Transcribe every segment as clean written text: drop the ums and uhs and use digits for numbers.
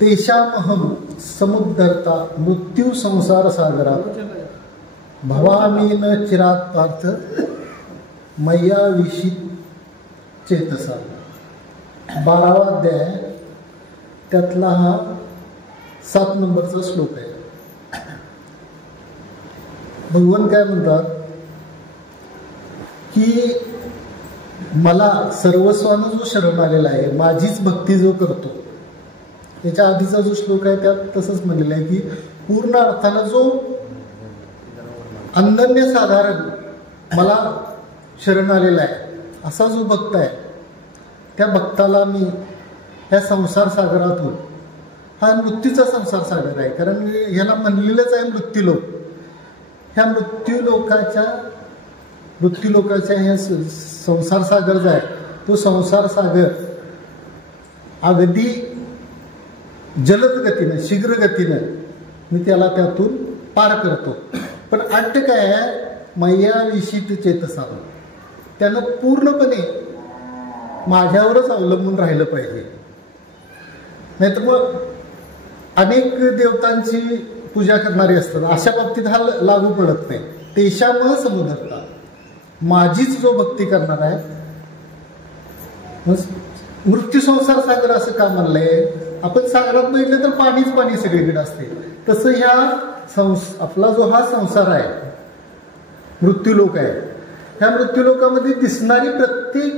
तेषामहं समुद्धरता मृत्यू संसार सागरात भवामी न चिरात पार्थ मय्या विषित चेतसा. 12वा अध्याय त्यातला हा 7 नंबरचा श्लोक आहे. भगवान काय म्हणतात की मला सर्वस्वानं जो शरण आलेला आहे, माझीच भक्ती जो करतो, त्याच्या आधीचा जो श्लोक आहे त्यात तसंच म्हणलेलं आहे की पूर्ण अर्थानं जो अनन्य साधारण मला शरण आलेला आहे असा जो भक्त आहे, त्या भक्ताला मी ह्या संसार सागरातून, हा मृत्यूचा संसार सागर आहे कारण ह्याला म्हणलेलंच आहे मृत्यूलोक, ह्या मृत्यूलोकाच्या ह्या संसार सागर जो आहे तो संसार सागर अगदी जलद गतीनं, शीघ्र गतीनं मी त्याला त्यातून पार करतो. पण अट्ट काय आहे, मय्या विषित चेतसा, त्यानं पूर्णपणे माझ्यावरच अवलंबून राहिलं पाहिजे. नाहीतर मग अनेक देवतांची पूजा करणारी असतात, अशा बाबतीत हा लागू पडत नाही. तेषामहं समुद्धरता, माझीच जो भक्ती करणार आहे. मृत्यू संसार सागर असं का म्हणलंय? आपण सागरात बघितलं तर पाणीच पाणी सगळीकडे असते, तसं ह्या आपला जो हा संसार आहे, मृत्यूलोक आहे, ह्या मृत्यूलोकामध्ये दिसणारी प्रत्येक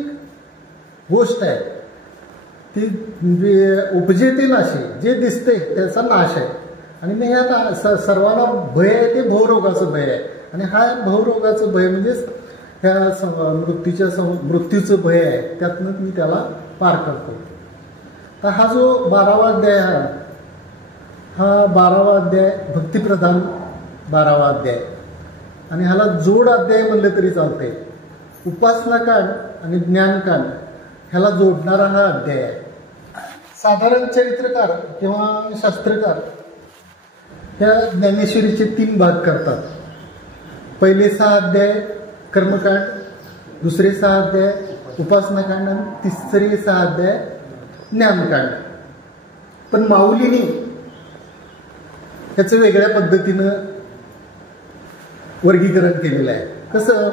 गोष्ट आहे ती उपजेते नाशी, जे दिसते त्याचा नाश आहे. आणि मग ह्या सर्वांना भय आहे ते भवरोगाचं भय आहे. आणि हा भवरोगाचं भय म्हणजेच ह्या मृत्यूचं भय आहे, त्यातनं मी त्याला पार करतो. तर हा जो 12वा अध्याय हा 12वा अध्याय भक्तिप्रधान 12वा अध्याय, आणि ह्याला जोड अध्याय म्हणलं तरी चालते. उपासनाकांड आणि ज्ञानकांड ह्याला जोडणारा हा अध्याय आहे. साधारण चरित्रकार किंवा शास्त्रकार ह्या ज्ञानेश्वरीचे 3 भाग करतात. पहिले 6 अध्याय कर्मकांड, दुसरे 6 अध्याय उपासनाकांड आणि तिसरे 6 अध्याय ज्ञानकांड. पण माऊलीने याचं वेगळ्या पद्धतीनं वर्गीकरण केलेलं आहे. कसं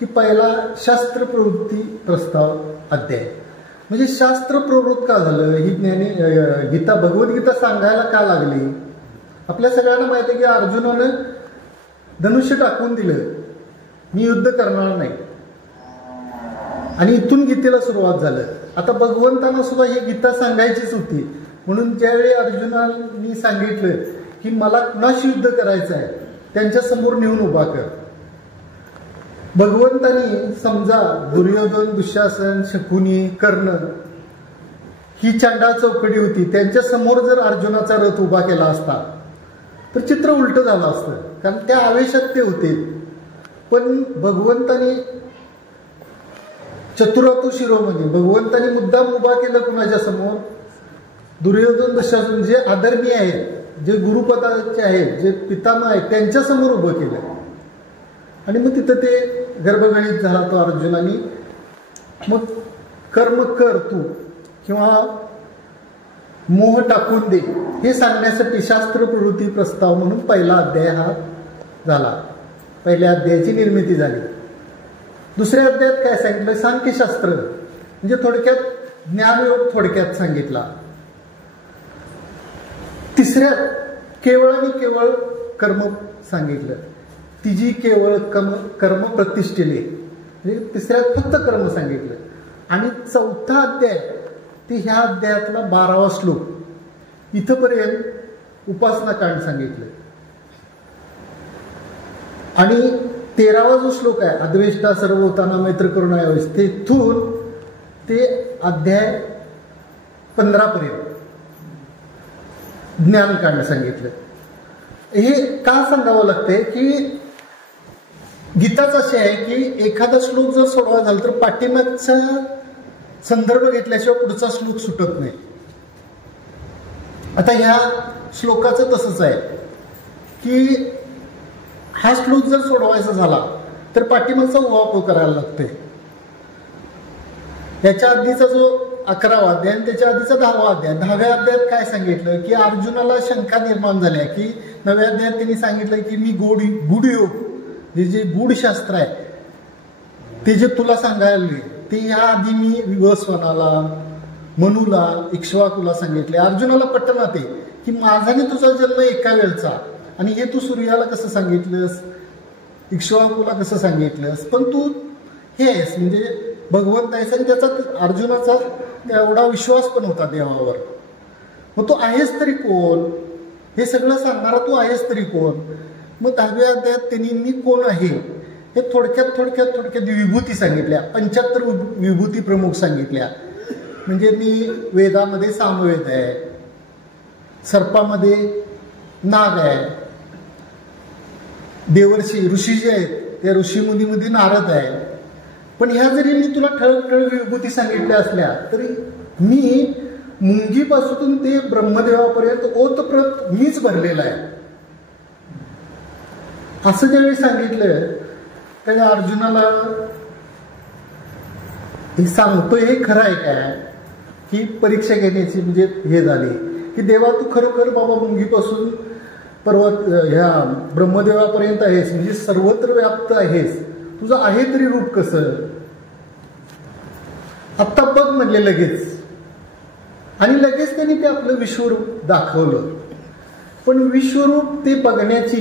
की पहिला शास्त्र प्रवृत्ती प्रस्ताव अध्याय, म्हणजे शास्त्र प्रवृत्त का झालं, ही गीता भगवद्गीता सांगायला का लागली? आपल्या सगळ्यांना माहिती आहे की अर्जुनानं धनुष्य टाकून दिलं, मी युद्ध करणार नाही, आणि इथून गीतेला सुरुवात झालं. आता भगवंतांना सुद्धा ही गीता सांगायचीच होती, म्हणून ज्यावेळी अर्जुनांनी सांगितलं की मला कुणाशी युद्ध करायचं आहे, त्यांच्या समोर नेऊन उभा कर. भगवंतांनी समजा दुर्योधन, दुःशासन, शकुनी, कर्ण ही चांडाळ चौकडी होती, त्यांच्या समोर जर अर्जुनाचा रथ उभा केला असता तर चित्र उलट झालं असतं, कारण त्या आवेशात ते होते. पण भगवंतांनी चतुरातु शिरोमणी, भगवंतांनी मुद्दाम उभा केलं कुणाच्या समोर? दुर्योधन, दुःशासन जे आदरणीय आहेत, जे गुरुपदाचे आहेत, जे पितामह आहेत, त्यांच्या समोर उभं केलं. आणि मग तिथं ते गर्भगणित झाला तो अर्जुनानी. मग कर्म कर तू किंवा मोह टाकून दे, हे सांगण्यासाठी शास्त्र प्रवृत्ती प्रस्ताव म्हणून पहिला अध्याय हा झाला. पहिल्या अध्यायाची निर्मिती झाली. दुसऱ्या अध्यायात काय सांगितलं? सांख्यशास्त्र, म्हणजे थोडक्यात ज्ञानयोग थोडक्यात सांगितला. तिसऱ्यात केवळ आणि केवळ कर्म सांगितलं, तिजी केवळ कर्म प्रतिष्ठिले, म्हणजे तिसऱ्यात फक्त कर्म सांगितलं. आणि चौथा अध्याय ते ह्या अध्यायातला 12वा श्लोक, इथंपर्यंत उपासनाकांड सांगितलं. आणि 13वा जो श्लोक आहे, अद्वेष्टा सर्वभूताना मैत्र करुणा यावेळेस, तेथून ते अध्याय 15 पर्यंत ज्ञानकांड सांगितलं. हे का सांगावं लागतंय की गीताच अशी आहे की एखादा श्लोक जर सोडवा झाला तर पाठीमागचा संदर्भ घेतल्याशिवाय पुढचा श्लोक सुटत नाही. आता ह्या श्लोकाचं तसंच आहे की हा श्लोक जर सोडवायचा झाला तर पाठीमागचा उहापोह करायला लागतोय. याच्या आधीचा जो 11वा अध्याय आणि त्याच्या आधीचा 10वा अध्याय. 10व्या अध्यायात काय सांगितलं की अर्जुनाला शंका निर्माण झाल्या की 9व्या अध्यायात त्यांनी सांगितलं की मी गूढयोग जे गूढशास्त्र आहे ते जे तुला सांगायला ते या आधी मी विवस्वनाला, मनूला, इक्ष्वाकूला सांगितले. अर्जुनाला पटना ते की माझा आणि तुझा जन्म एका वेळचा, आणि हे तू सूर्याला कसं सांगितलंस, इक्ष्वाकूला कसं सांगितलंस, पण तू हे आहेस म्हणजे भगवंत आहेस. आणि त्याचा अर्जुनाचा एवढा विश्वास पण होता देवावर. मग तू आहेस तरी कोण, हे सगळं सांगणारा तू आहेस तरी कोण. मग 10व्या अध्यायात त्यांनी मी कोण आहे हे थोडक्यात विभूती सांगितल्या. 75 विभूती प्रमुख सांगितल्या. म्हणजे मी वेदामध्ये सामवेद आहे, सर्पामध्ये नाग आहे, देवर्षी ऋषी जे आहेत त्या ऋषीमुनीमध्ये नारद आहे. पण ह्या जरी मी तुला ठळक विभूती सांगितल्या असल्या तरी मी मुंगीपासून ते ब्रह्मदेवापर्यंत ओतप्रत मीच भरलेला आहे. असं ज्यावेळी सांगितलं त्याच्या अर्जुनाला हे सांगतोय हे खरं आहे काय, ही परीक्षा घेण्याची म्हणजे हे झाली की देवा तू खरोखर बाबा मुंगीपासून पर्वत ह्या ब्रह्मदेवापर्यंत आहेस, म्हणजे सर्वत्र व्याप्त आहेस, तुझं आहे तरी रूप कसं. आत्ता बघ म्हणले लगेच, आणि लगेच त्यांनी ते आपलं विश्वरूप दाखवलं. पण विश्वरूप ते बघण्याची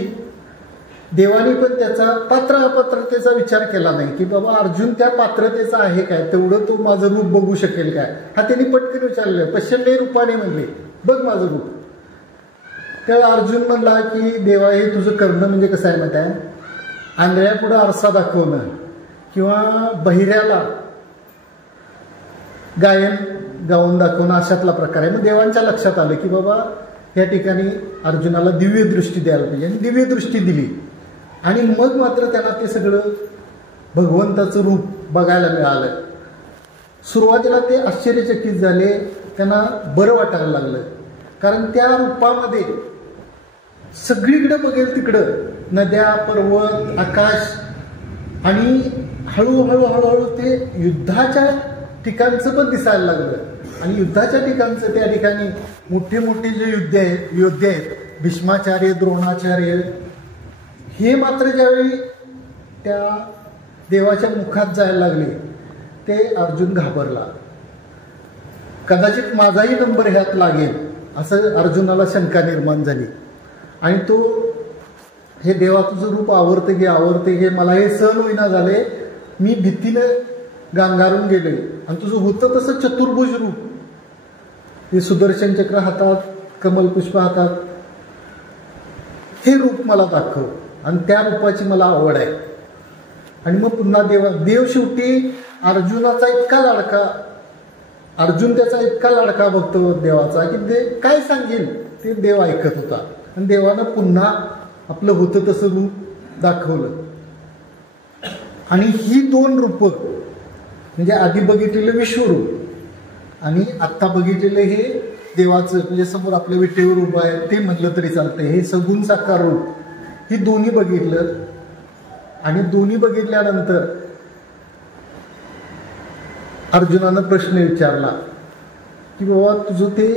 देवाने पण त्याचा पात्र अपात्रतेचा विचार केला नाही की बाबा अर्जुन त्या पात्रतेचा आहे काय, तेवढं तो माझं रूप बघू शकेल काय. हा त्यांनी पटकन विचारलं. पश्चिमे रूपाने म्हणले बघ माझं रूप. तेव्हा अर्जुन म्हणला की देवा हे तुझं करणं म्हणजे कसं आहे माहिती आहे, आंधळ्या पुढे आरसा दाखवणं किंवा बहिऱ्याला गायन गाऊन दाखवणं अशातला प्रकार आहे. मग देवांच्या लक्षात आलं की बाबा या ठिकाणी अर्जुनाला दिव्य दृष्टी द्यायला पाहिजे, आणि दिव्य दृष्टी दिली. आणि मग मात्र त्यांना ते सगळं भगवंताचं रूप बघायला मिळालं. सुरुवातीला ते आश्चर्यचकित झाले, त्यांना बरं वाटायला लागलं, कारण त्या रूपामध्ये सगळीकडे बघेल तिकडं नद्या, पर्वत, आकाश, आणि हळूहळू ते युद्धाच्या ठिकाणचं पण दिसायला लागलं. आणि युद्धाच्या ठिकाणचं त्या ठिकाणी मोठे जे योद्धे आहेत भीष्माचार्य, द्रोणाचार्य, हे मात्र ज्यावेळी त्या देवाच्या मुखात जायला लागले ते अर्जुन घाबरला. कदाचित माझाही नंबर ह्यात लागेल असं अर्जुनाला शंका निर्माण झाली. आणि तो हे देवा तुझं रूप आवडते घे, मला हे सहन होईना झाले, मी भीतीनं गांगारून गेले. आणि तुझं होतं तसं चतुर्भुज रूप, हे सुदर्शन चक्र हातात, कमलपुष्प हातात, हे रूप मला दाखव, आणि त्या रूपाची मला आवड आहे. आणि मग पुन्हा देव शेवटी अर्जुनाचा इतका लाडका, अर्जुन त्याचा इतका लाडका बघतो देवाचा की ते काय सांगेल ते देव ऐकत होता. आणि देवानं पुन्हा आपलं होतं तसं रूप दाखवलं. आणि ही 2 रूप म्हणजे आधी बघितलेलं विश्वरूप आणि आत्ता बघितलेलं हे देवाचं, म्हणजे समोर आपलं विठेवर उभं आहे ते म्हटलं तरी चालतंय, हे सगुण साकार रूप, ही दोन्ही बघितलं. आणि दोन्ही बघितल्यानंतर अर्जुनानं प्रश्न विचारला की बाबा तुझं ते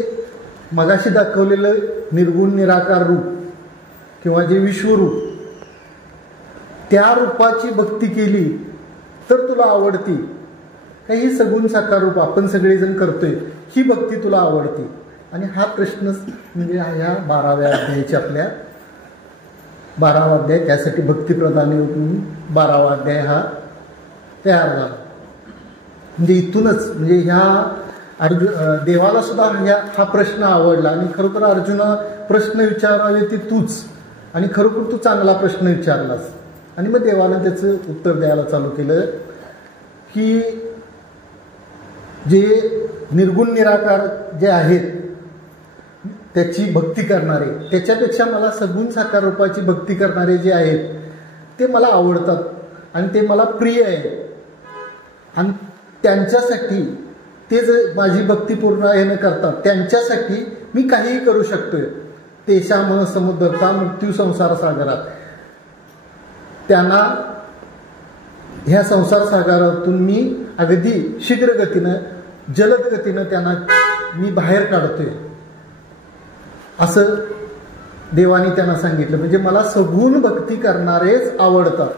मगाशी दाखवलेलं निर्गुण निराकार रूप किंवा जे विश्वरूप, त्या रूपाची भक्ती केली तर तुला आवडती का ही सगुण साकार रूप आपण सगळेजण करतोय ही भक्ती तुला आवडती. आणि हा प्रश्नच म्हणजे ह्या 12व्या अध्यायाची आपल्या 12वा अध्याय, त्यासाठी भक्तिप्रधान 12वा अध्याय हा तयार झाला. म्हणजे इथूनच म्हणजे ह्या देवाला सुद्धा हा प्रश्न आवडला. आणि खरोखर अर्जुना प्रश्न विचारावे ते तूच, आणि खरोखर तू चांगला प्रश्न विचारलास. आणि मग देवानं त्याचं उत्तर द्यायला चालू केलं की जे निर्गुण निराकार जे आहेत त्याची भक्ती करणारे, त्याच्यापेक्षा मला सगुण साकार रूपाची भक्ती करणारे जे आहेत ते मला आवडतात आणि ते मला प्रिय आहे. आणि त्यांच्यासाठी ते जे माझी भक्ती पूर्ण हे न करतात त्यांच्यासाठी मी काहीही करू शकतोय. तेषाम समुद्रता मृत्यू संसार सागरात, त्यांना ह्या संसार सागरातून मी अगदी शीघ्रगतीनं जलद गतीनं त्यांना मी बाहेर काढतोय असं देवाने त्यांना सांगितलं. म्हणजे मला सगुण भक्ती करणारेच आवडतात.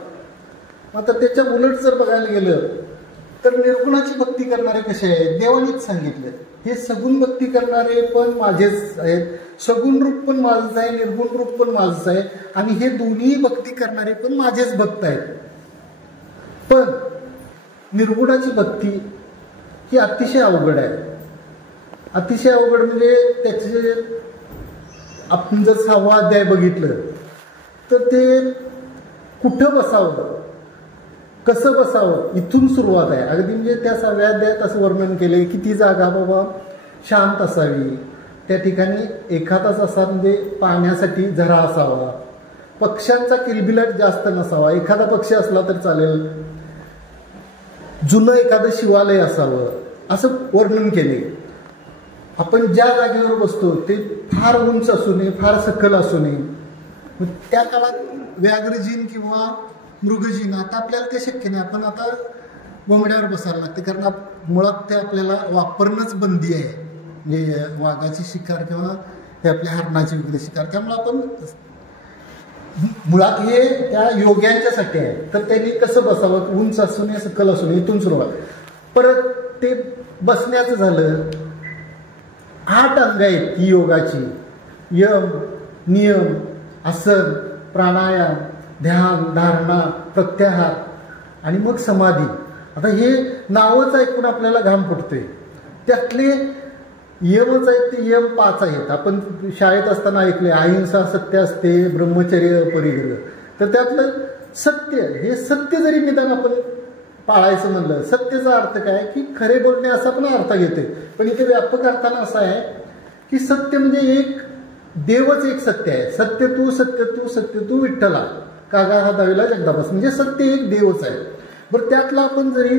आता त्याच्या उलट जर बघायला गेलं तर निर्गुणाची भक्ती करणारे कसे आहेत? देवानेच सांगितलं हे सगुण भक्ती करणारे पण माझेच आहेत, सगुण रूप पण माझंच आहे, निर्गुण रूप पण माझंच आहे, आणि हे दोन्ही भक्ती करणारे पण माझेच भक्त आहेत. पण निर्गुणाची भक्ती ही अतिशय अवघड आहे. अतिशय अवघड म्हणजे त्याचे आपण जर 6वा अध्याय बघितलं तर ते कुठं बसावं, कसं बसावं इथून सुरुवात आहे. अगदी म्हणजे त्या 6व्या अध्यायात असं वर्णन केले की ती जागा बाबा शांत असावी, त्या ठिकाणी एखादाच असा म्हणजे पाहण्यासाठी झरा असावा, पक्ष्यांचा किलबिलाट जास्त नसावा, एखादा पक्षी असला तर चालेल, जुनं एखादं शिवालय असावं, असं वर्णन केले. आपण ज्या जागेवर बसतो ते फार उंच असू नये, फार सखल असू नये. त्या काळात व्याघ्रजीन किंवा मृगजीन, आता आपल्याला ते शक्य नाही, आपण आता घोंगड्यावर बसायला लागते, कारण मुळात ते आपल्याला वापरणंच बंदी आहे. म्हणजे वाघाची शिकार किंवा हे आपल्या हरणाची वगैरे शिकार, त्यामुळे आपण मुळात हे त्या योग्यांच्यासाठी आहे. तर त्यांनी कसं बसावं, उंच असू नये, सकल असू नये, इथून सुरुवात. परत ते बसण्याचं झालं, 8 अंग आहेत ती योगाची: यम, नियम, आसन, प्राणायाम, ध्यान, धारणा, प्रत्याहार आणि मग समाधी. आता हे नावच ऐकून आपल्याला घाम फुटतोय. त्यातले यमच आहेत ते यम 5 आहेत. आपण शाळेत असताना ऐकले अहिंसा, सत्य असते, ब्रह्मचर्य, परिग्रह. तर त्यातलं सत्य, हे सत्य जरी निदान आपण पाळायचं म्हणलं, सत्यचा अर्थ काय की खरे बोलणे असा पण अर्थ घेते. पण इथे व्यापक अर्थानं असा आहे की सत्य म्हणजे एक देवच एक सत्य आहे. सत्य तू, सत्य तू, सत्य तू विठ्ठला, कागा हा दावीला जगदापास. म्हणजे सत्य एक देवच आहे. बरं, त्यातलं आपण जरी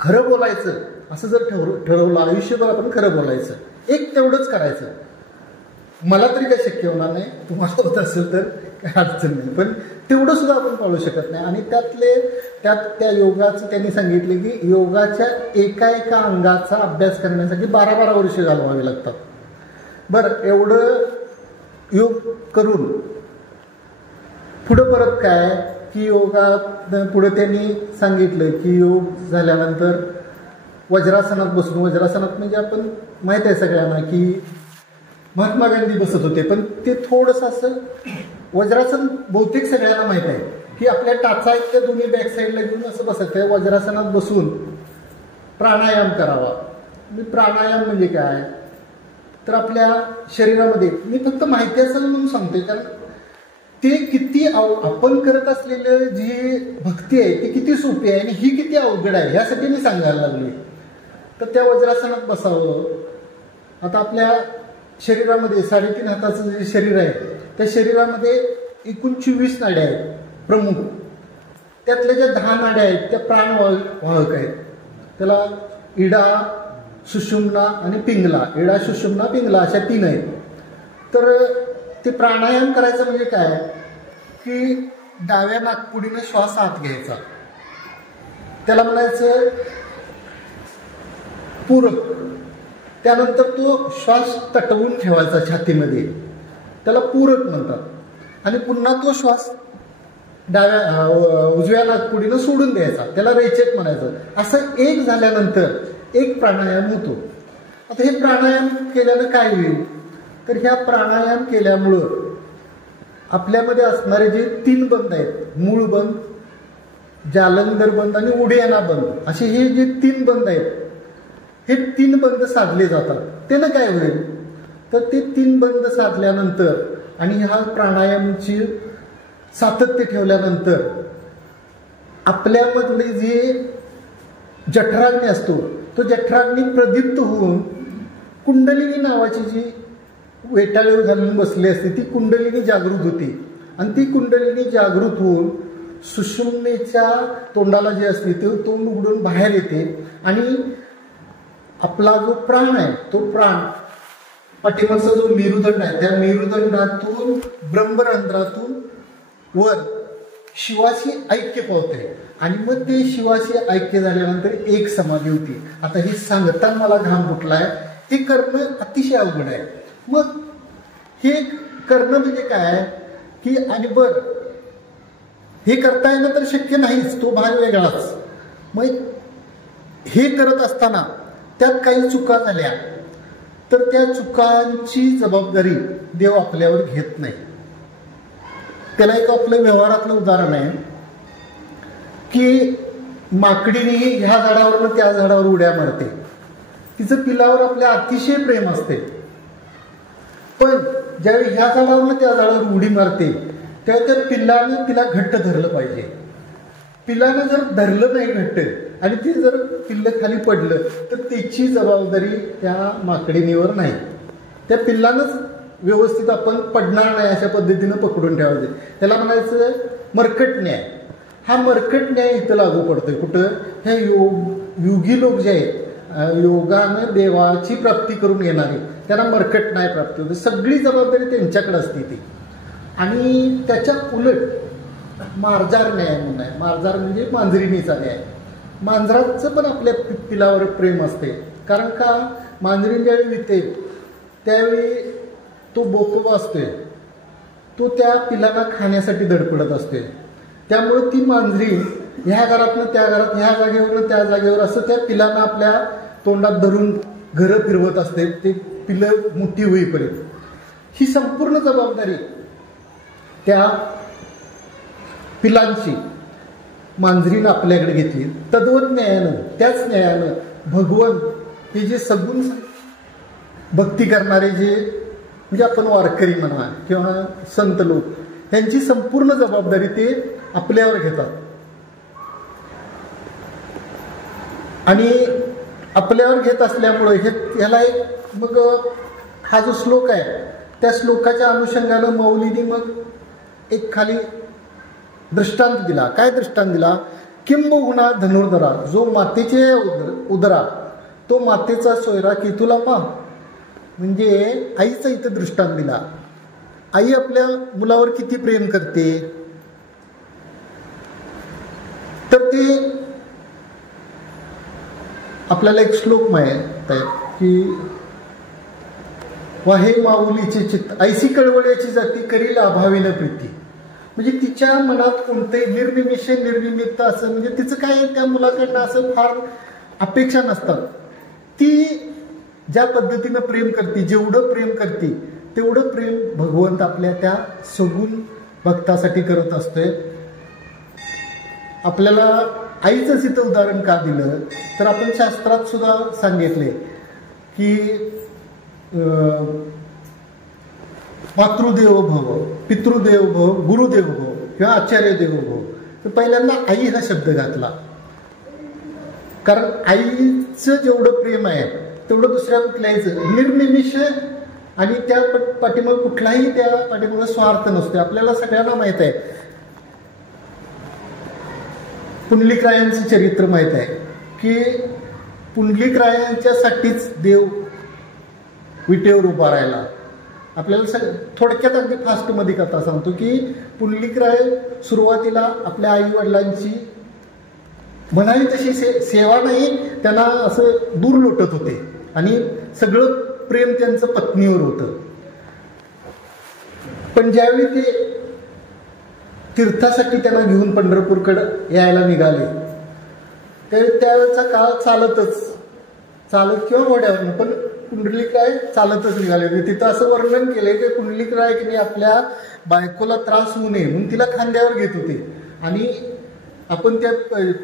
खरं बोलायचं असं जर ठरवलं, आयुष्यभर आपण खरं बोलायचं, एक तेवढंच करायचं. मला तरी काही शक्य होणार नाही, तुम्हाला होत असेल तर काही अडचण नाही, पण तेवढं सुद्धा आपण पाळू शकत नाही. आणि त्यात त्या योगाचं त्यांनी सांगितले की योगाच्या एका अंगाचा अभ्यास करण्यासाठी 12-12 वर्ष घालवावी लागतात. बरं, एवढं योग करून पुढं परत काय की योगात पुढे त्यांनी सांगितलं की योग झाल्यानंतर वज्रासनात बसून, वज्रासनात म्हणजे आपण माहीत आहे सगळ्यांना की महात्मा गांधी बसत होते, पण ते थोडंसं असं वज्रासन बहुतेक सगळ्यांना माहीत आहे की आपल्या टाचा आहेत त्या दोन्ही बॅक साईडला घेऊन असं बसायचं. वज्रासनात बसून प्राणायाम करावा. प्राणायाम म्हणजे काय तर आपल्या शरीरामध्ये, मी फक्त माहिती असेल म्हणून सांगतोय, कारण ते किती आपण करत असलेलं जी भक्ती आहे ती किती सोपी आहे आणि ही किती अवघड आहे ह्यासाठी मी सांगायला लागले. तर त्या वज्रासनात बसावं. आता आपल्या शरीरामध्ये 3.5 हाताचं जे शरीर आहे त्या शरीरामध्ये एकूण 24 नाड्या आहेत प्रमुख. त्यातल्या ज्या 10 नाड्या आहेत त्या प्राणवाहक आहेत. त्याला इडा, सुषुम्ना आणि पिंगला. इडा, सुषुम्ना, पिंगला अशा 3 आहेत. तर ते प्राणायाम करायचं म्हणजे काय की डाव्या नाकपुडीने श्वास आत घ्यायचा, त्याला म्हणायचं पूरक. त्यानंतर तो श्वास तटवून ठेवायचा छातीमध्ये, त्याला पूरक म्हणतात. आणि पुन्हा तो श्वास उजव्या नाकपुडीनं सोडून द्यायचा, त्याला रेचक म्हणायचं. असं एक झाल्यानंतर एक प्राणायाम होतो. आता हे प्राणायाम केल्यानं काय होईल तर ह्या प्राणायाम केल्यामुळं आपल्यामध्ये असणारे जे 3 बंध आहेत, मूळ बंध, जालंधर बंध आणि उडियाना बंध, असे हे जे 3 बंध आहेत, हे 3 बंध साधले जातात. त्यानं काय होईल तर ते 3 बंध साधल्यानंतर आणि हा प्राणायामची सातत्य ठेवल्यानंतर आपल्यामधले जे जठराग्नी असतो तो जठराग्नी प्रदीप्त होऊन कुंडलिनी नावाची जी वेटाळीवर घालून बसली असते ती कुंडलिनी जागृत होती. आणि ती कुंडलिनी जागृत होऊन सुषुम्नेच्या तोंडाला जे असते ते तोंड उघडून बाहेर येते आणि आपला जो प्राण आहे तो प्राण पाठीमागचा जो मेरुदंड आहे त्या मेरुदंडातून ब्रह्मरंध्रातून वर शिवाशी ऐक्य पावते. आणि मग ते शिवाशी ऐक्य झाल्यानंतर एक समाधी होती. आता हे सांगताना मला घाम फुटलाय. हे करणं अतिशय अवघड आहे. मग हे करणं म्हणजे काय की आणि बरं हे करता येणं तर शक्य नाहीच, तो भाग वेगळाच. मग हे करत असताना त्यात काही चुका झाल्या तर त्या चुकांची जबाबदारी देव आपल्यावर घेत नाही. त्याला एक आपलं व्यवहारातलं उदाहरण आहे की माकडीने ह्या झाडावरनं त्या झाडावर उड्या मारते. तिचं पिलावर आपल्या अतिशय प्रेम असते, पण ज्यावेळी ह्या झाडावरनं त्या झाडावर उडी मारते तेव्हा त्या पिल्लानं तिला घट्ट धरलं पाहिजे. पिल्लानं जर धरलं नाही घट्ट आणि ते जर पिल्लं खाली पडलं तर त्याची जबाबदारी त्या माकडीनीवर नाही. त्या पिल्लानंच व्यवस्थित आपण पडणार नाही अशा पद्धतीनं पकडून ठेवायचे. त्याला म्हणायचं मरकट न्याय. हा मरकट न्याय इथं लागू पडतोय. कुठं? ह्या योगी लोक जे आहेत, योगानं देवाची प्राप्ती करून येणारे, त्यांना मरकट न्याय प्राप्ती होते. सगळी जबाबदारी त्यांच्याकडे असते ती. आणि त्याच्या उलट मार्जार न्याय म्हणून आहे. मार्जार म्हणजे मांजरीनीचा न्याय. मांजराचं पण आपल्या पिलावर प्रेम असते. कारण का? मांजरीन ज्यावेळी विते त्यावेळी तो बोकवा असतोय, तो त्या पिलाला खाण्यासाठी धडपडत असते. त्यामुळे ती मांजरी ह्या घरातनं त्या घरात, ह्या जागेवर त्या जागेवर असं त्या पिलांना आपल्या तोंडात धरून घरं फिरवत असते ते पिलं मोठी होईपर्यंत. ही संपूर्ण जबाबदारी त्या पिलांची मांजरीनं आपल्याकडे घेतली. तद्वत न्यायानं, त्याच न्यायानं भगवान हे जे सगुण भक्ती करणारे जे म्हणजे आपण वारकरी म्हणा किंवा संत लोक यांची संपूर्ण जबाबदारी ते आपल्यावर घेतात. आणि आपल्यावर घेत असल्यामुळे ह्याला एक मग हा जो श्लोक आहे त्या श्लोकाच्या अनुषंगानं मौलीने मग एक खाली दृष्टांत दिला. काय दृष्टांत दिला? किंबहुना धनुर्धरा, जो मातेचे उदरा तो मातेचा सोयरा केतुला पा. म्हणजे आईचा इथं दृष्टांत दिला. आई आपल्या मुलावर किती प्रेम करते. तर ते आपल्याला एक श्लोक माहित आहे की वाहे माऊलीचे चित्त ऐसी कळवळ्याची जाती करील अभावीनं प्रीती. म्हणजे तिच्या मनात कोणते निर्निमिष निर्निमित्त असं म्हणजे तिचं काय त्या मुलाकडनं असं फार अपेक्षा नसतात. ती ज्या पद्धतीनं प्रेम करते, जेवढं प्रेम करते तेवढं प्रेम भगवंत आपल्या त्या सगुण भक्तासाठी करत असतोय. आपल्याला आईचंच इथं उदाहरण का दिलं तर आपण शास्त्रात सुद्धा सांगितले की मातृदेव भव, पितृदेव भव, गुरुदेव भव किंवा आचार्य देव भव. तर पहिल्यांदा आई हा शब्द घातला, कारण आईचं जेवढं प्रेम आहे तेवढं दुसऱ्या कुठल्याहीच निर्निमिष आणि त्या पाठीमाग कुठलाही त्या पाठीमाग स्वार्थ नसतो. आपल्याला सगळ्यांना माहित आहे, पुंडलिकरायांचं चरित्र माहित आहे की पुंडलिकरायांच्यासाठीच देव विटेवर उभा राहिला. आपल्याला थोडक्यात अगदी फास्टमध्ये कथा सांगतो की पुंडलिकराय सुरुवातीला आपल्या आई वडिलांची म्हणावी तशी सेवा नाही, त्यांना असं दूर लोटत होते आणि सगळं प्रेम त्यांचं पत्नीवर होतं. पण ज्यावेळी ते तीर्थासाठी त्यांना घेऊन पंढरपूरकडे यायला निघाले त्यावेळेचा काळ चालत किंवा घोड्यावरून, पण पुंडलिकराय चालतच निघाले. तिथं असं वर्णन केलंय की पुंडलिकराय की नाही आपल्या बायकोला त्रास होऊ नये म्हणून तिला खांद्यावर घेत होते. आणि आपण त्या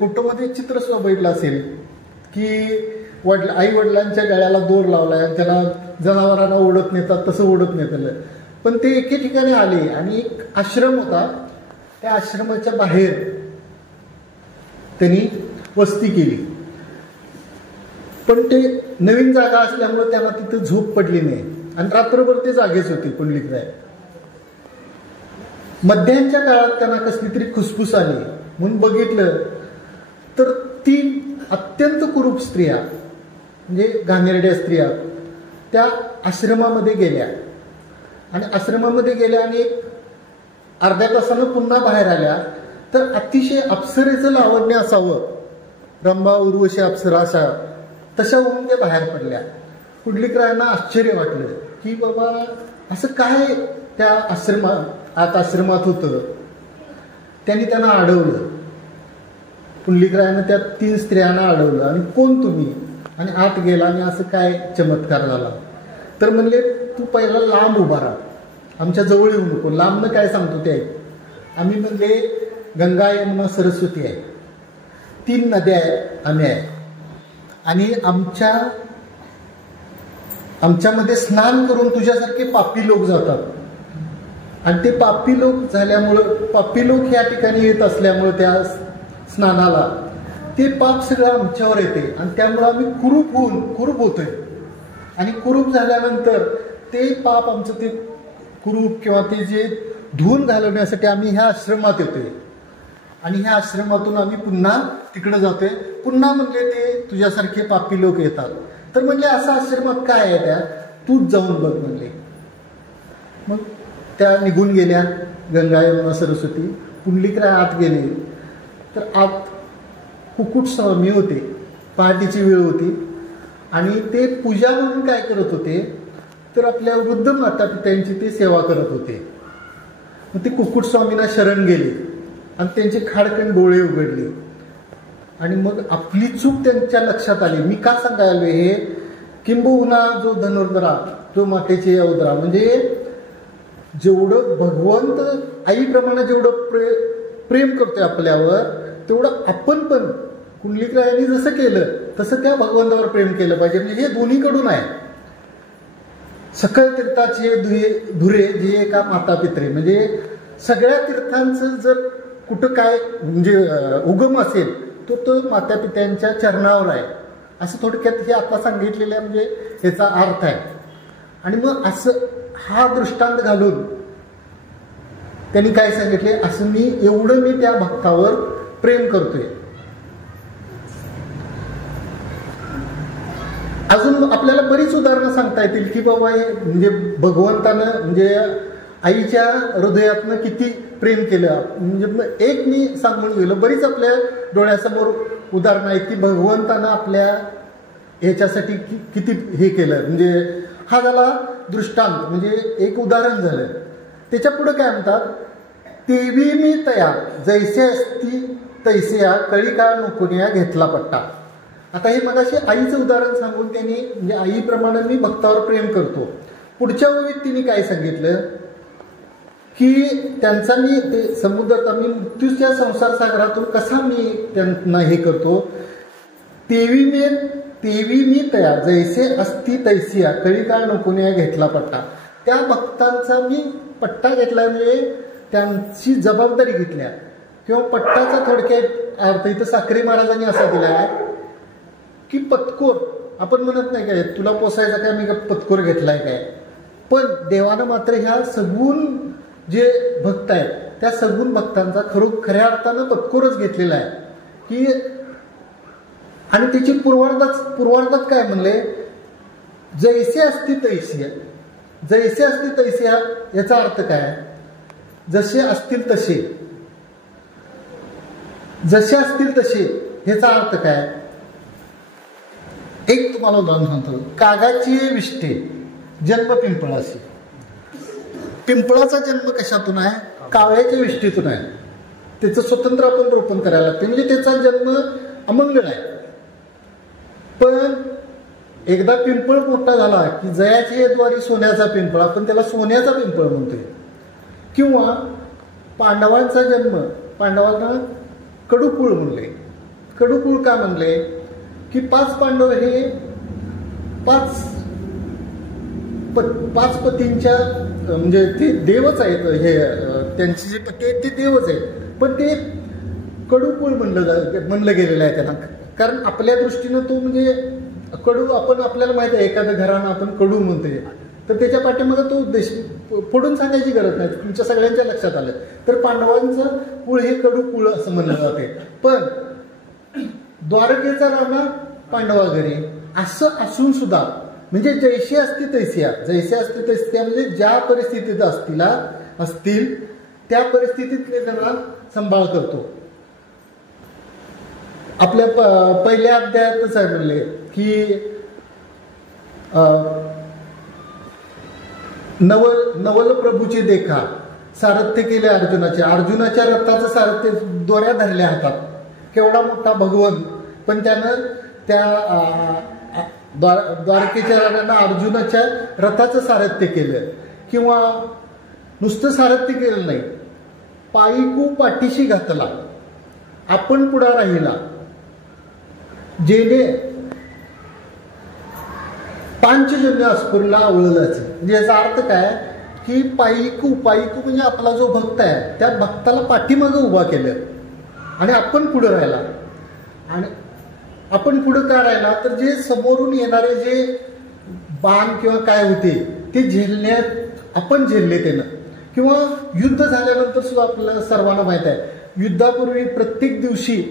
फोटोमध्ये चित्र सुद्धा बघितलं असेल की आई वडिलांच्या गळ्याला दोर लावलाय, त्याला जनावरांना ओढत नेतात तसं ओढत नेतं. पण ते एके ठिकाणी आले आणि एक आश्रम होता, त्या आश्रमाच्या बाहेर त्यांनी वस्ती केली. पण ते नवीन जागा असल्यामुळे त्यांना तिथं झोप पडली नाही आणि रात्रभर ते जागेच होते पुंडलिकराय. मध्याच्या काळात त्यांना कसली तरी खुसफुस आली म्हणून बघितलं तर 3 अत्यंत कुरूप स्त्रिया म्हणजे घाणेरड्या स्त्रिया त्या आश्रमामध्ये गेल्या. आणि आश्रमामध्ये गेल्या आणि अर्ध्या तासानं पुन्हा बाहेर आल्या तर अतिशय अप्सरेचं लावण्य असावं, रंभा उर्वशी अप्सरा अशा तशा होऊन ते बाहेर पडल्या. कुंडलिकरायांना आश्चर्य वाटलं की बाबा असं काय त्या आश्रमात होतं. त्यांना अडवलं. कुंडलिकरायानं त्या 3 स्त्रियांना अडवलं आणि कोण तुम्ही, आणि आत गेला आणि असं काय चमत्कार झाला. तर म्हणले तू पहिला लांब उभा राहा, आमच्या जवळ येऊ नको, लांबनं काय सांगतो ते ऐक. आम्ही म्हणले गंगा यमुना सरस्वती आहे, 3 नद्या आहेत, आम्ही आहे, आणि आमच्यामध्ये स्नान करून तुझ्यासारखे पापी लोक जातात, आणि ते पापी लोक झाल्यामुळं, पापी लोक या ठिकाणी येत असल्यामुळं त्या स्नानाला ते पाप सगळं आमच्यावर येते, आणि त्यामुळं आम्ही कुरूप होतोय, आणि कुरूप झाल्यानंतर ते पाप आमचं ते कुरूप किंवा ते जे धुवून घालवण्यासाठी आम्ही ह्या आश्रमात येतोय, आणि ह्या आश्रमातून आम्ही पुन्हा तिकडे जातोय. पुन्हा म्हणले ते तुझ्यासारखे पापी लोक येतात. तर म्हणले असं आश्रमात काय आहे, त्या तूच जाऊन बघ म्हणले. मग त्या निघून गेल्या गंगा यमुना सरस्वती. कुंडलिकराय आत गेले, तर आत कुक्कुट स्वामी होते. पहाटेची वेळ होती, आणि ते पूजा म्हणून काय करत होते, तर आपल्या वृद्ध माता पित्यांची ते सेवा करत होते. मग ते कुक्कुट स्वामींना शरण गेले आणि त्यांचे खाडकन डोळे उघडले, आणि मग आपली चूक त्यांच्या लक्षात आली. मी का सांगायला हे, किंबहुना जो धनुर्धरा, जो मातेचे अवधरा, म्हणजे जेवढं भगवंत आईप्रमाणे जेवढं प्रेम करतोय आपल्यावर, तेवढं आपण पण कुंडलिकरायांनी जसं केलं तसं त्या भगवंतावर प्रेम केलं पाहिजे. म्हणजे हे दोन्हीकडून आहे. सकळ तीर्थाचे धुरे जे एका माता पित्रे, म्हणजे सगळ्या तीर्थांचं जर कुठं काय म्हणजे उगम असेल तो माता पित्यांच्या चरणावर आहे, असं थोडक्यात हे आता सांगितलेल्या म्हणजे याचा अर्थ आहे. आणि मग असं हा दृष्टांत घालून त्यांनी काय सांगितले, असं मी त्या भक्तावर प्रेम करतोय. अजून आपल्याला बरीच उदाहरणं सांगता येतील की बाबा हे म्हणजे भगवंतानं म्हणजे आईच्या हृदयातनं किती प्रेम केलं. म्हणजे एक मी सांगून गेलो, बरीच आपल्या डोळ्यासमोर उदाहरणं आहेत की भगवंतानं आपल्या ह्याच्यासाठी किती हे केलं. म्हणजे हा झाला दृष्टांत, म्हणजे एक उदाहरण झालं. त्याच्या पुढे काय म्हणतात, तेवी मी तया जैसे असती तैसे कळी काळ नकोनिया घेतला पट्टा. आता हे मगाशी आईचं उदाहरण सांगून त्यांनी म्हणजे आईप्रमाणे मी भक्तावर प्रेम करतो. पुढच्या ओळीत तिने काय सांगितलं की त्यांचा मी ते समुद्रात मी मृत्यूच्या संसार सागरातून कसा मी त्यांना हे करतो. तेवी मी तया जैसे असती तैसिया कळी काळ नकोनिया घेतला पट्टा. त्या भक्तांचा मी पट्टा घेतला, म्हणजे त्यांची जबाबदारी घेतल्या, किंवा पट्टाचा थोडक्यात अर्थ इथं साखरे महाराजांनी असा दिला आहे की पतकोर, आपण म्हणत नाही काय तुला पोसायचा काय मी पतकोर घेतलाय काय, पण देवानं मात्र ह्या सगुण जे भक्त आहेत त्या सगुण भक्तांचा खऱ्या अर्थानं पतकोरच घेतलेला आहे की. आणि त्याची पूर्वार्धात काय म्हणले, जैसे असती तैसिया. जैसे असती तैसिया याचा अर्थ काय, जसे असतील तसे, जसे असतील तसे ह्याचा अर्थ काय. एक तुम्हाला उदाहरण सांगतो, कागाची विष्ठे जन्म पिंपळाशी. पिंपळाचा जन्म कशातून आहे, कावळ्याच्या विष्ठेतून आहे. त्याचं स्वतंत्र आपण रोपण करायला लागते, म्हणजे त्याचा जन्म अमंगळ आहे. पण एकदा पिंपळ मोठा झाला की जयाच्या द्वारी सोन्याचा पिंपळ, आपण त्याला सोन्याचा पिंपळ म्हणतोय. किंवा पांडवांचा जन्म, पांडवांना कडूकुळ म्हणले. कडूकुळ का म्हणले की 5 पांडव हे 5 पतींच्या म्हणजे ते देवच आहेत, हे त्यांचे जे पती आहेत ते देवच आहेत, पण ते कडूकुळ म्हणलं गेलेलं आहे त्यांना. कारण आपल्या दृष्टीनं तो म्हणजे कडू, आपण आपल्याला माहिती आहे एखाद्या घरानं आपण कडू म्हणतोय, तर त्याच्या पाठीमागे तो देश फोडून सांगायची गरज नाही, तुमच्या सगळ्यांच्या लक्षात आलं. तर पांडवांचं कुळ हे कडू कुळ असं म्हणलं जाते. पण द्वारकेचा राणा पांडवा घरी असं असून सुद्धा म्हणजे जैसे असती तैसिया, जैसे असती तैसिया म्हणजे ज्या परिस्थितीत असतील त्या परिस्थितीत त्यांना सांभाळ करतो. आपल्या पहिल्या अध्यायातच आहे म्हणले की नवल प्रभूची देखा सारथ्य केले अर्जुनाच्या रथाचं सारथ्य दोऱ्या धरल्या हातात. केवढा मोठा भगवान, पण त्यानं त्या द्वारकेच्या राजांना अर्जुनाच्या रथाचं सारथ्य केलं. किंवा नुसतं सारथ्य केलं नाही, पायीकू पाठीशी घातला, आपण पुढा राहिला, जेणे पांचजन्य अस्फुरला आवळलाच. म्हणजे याचा अर्थ काय की पायीकू म्हणजे आपला जो भक्त आहे त्या भक्ताला पाठीमागं उभा केलं आणि आपण पुढे राहिला. आणि आपण पुढे का राहिला तर जे समोरून येणारे जे बाण किंवा काय होते ते झेलण्यात आपण झेलले त्यानं. किंवा युद्ध झाल्यानंतर सुद्धा आपल्याला सर्वांना माहित आहे, युद्धापूर्वी प्रत्येक दिवशी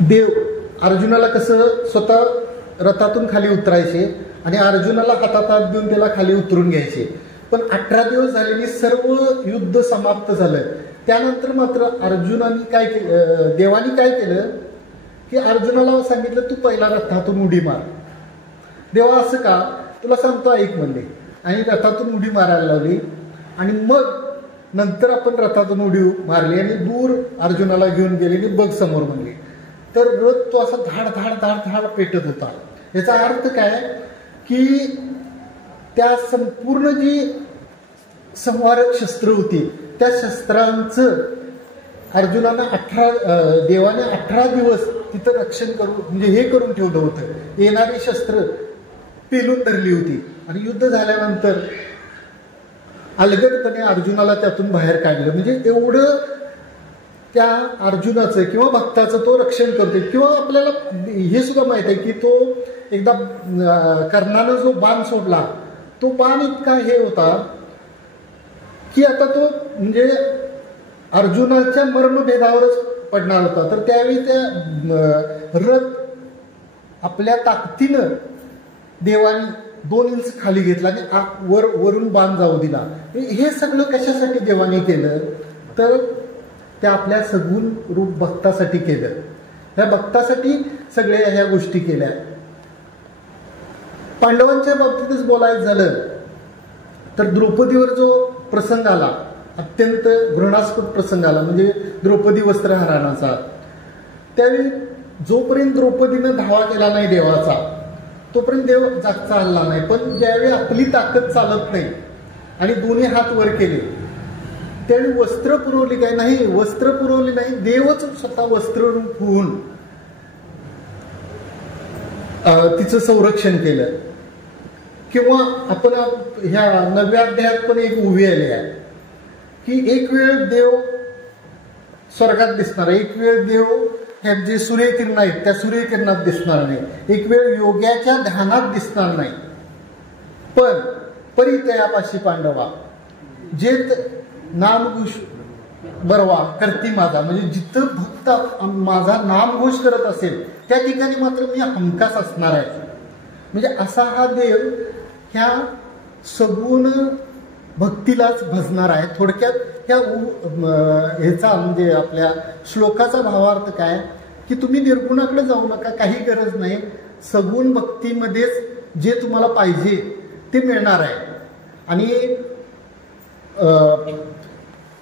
देव अर्जुनाला कसं स्वतः रथातून खाली उतरायचे आणि अर्जुनाला हातात हात देऊन त्याला खाली उतरून घ्यायचे. पण 18 दिवस झालेली सर्व युद्ध समाप्त झालं. त्यानंतर मात्र अर्जुनाने काय केलं, देवानी काय केलं की अर्जुनाला सांगितलं तू पहिला रथातून उडी मार. देवा असं का, तुला सांगतो ऐक म्हणले. आणि रथातून उडी मारायला लावली आणि मग नंतर आपण रथातून उडी मारली आणि दूर अर्जुनाला घेऊन गेले आणि बघ समोर म्हणले. तर रथ तो असा धाड धाड धाड धाड पेटत होता. याचा अर्थ काय की त्या संपूर्ण जी संहारक शस्त्र होती त्या शस्त्रांचं अर्जुनानं देवाने 18 दिवस तिथं रक्षण करून म्हणजे हे करून ठेवलं होतं. येणारी शस्त्र पेलून धरली होती आणि युद्ध झाल्यानंतर अलगदपणे अर्जुनाला त्यातून बाहेर काढलं. म्हणजे एवढं त्या अर्जुनाचं किंवा भक्ताचं तो रक्षण करतोय. किंवा आपल्याला हे सुद्धा माहित आहे की तो एकदा कर्णानं जो बाण सोडला तो बाण इतका हे होता की आता तो म्हणजे अर्जुनाच्या मर्मभेदावरच पडणार होता. तर त्यावेळी त्या रथ आपल्या ताकदीनं देवाने 2 इंच खाली घेतला आणि वरून बाण जाऊ दिला. हे सगळं कशासाठी देवाने केलं तर त्या आपल्या सगुण रूप भक्तासाठी केलं. ह्या भक्तासाठी सगळ्या ह्या गोष्टी केल्या. पांडवांच्या बाबतीतच बोलायचं झालं तर द्रौपदीवर जो प्रसंग आला, अत्यंत घृणास्पद प्रसंग आला, म्हणजे द्रौपदी वस्त्रहरणाचा. त्यावेळी जोपर्यंत द्रौपदीनं धावा केला नाही देवाचा तोपर्यंत देव जागचा हल्ला नाही. पण ज्यावेळी आपली ताकद चालत नाही आणि दोन्ही हात वर केले त्यावेळी वस्त्र पुरवली काय नाही, वस्त्र पुरवली नाही, देवच स्वतः वस्त्र रूप होऊन तिचं संरक्षण केलं. किंवा आपण ह्या 9व्या अध्यायात पण एक उभी आली आहे की एक वेळ देव स्वर्गात दिसणार, एक वेळ देव ह्या जे सूर्यकिरण आहेत त्या सूर्यकिरणात दिसणार नाही, एक वेळ योग्याच्या ध्यानात दिसणार नाही. पण परितयापाशी पांडवा जे नामघोष बरवा करती माझा, म्हणजे जिथं भक्त माझा नामघोष करत असेल त्या ठिकाणी मात्र मी हमखास असणार आहे. म्हणजे असा हा देव ह्या सगुण भक्तीलाच भजणार आहे. थोडक्यात ह्या ह्याचा म्हणजे आपल्या श्लोकाचा भावार्थ काय की तुम्ही निर्गुणाकडे जाऊ नका, काही गरज नाही, सगुण भक्तीमध्येच जे तुम्हाला पाहिजे ते मिळणार आहे. आणि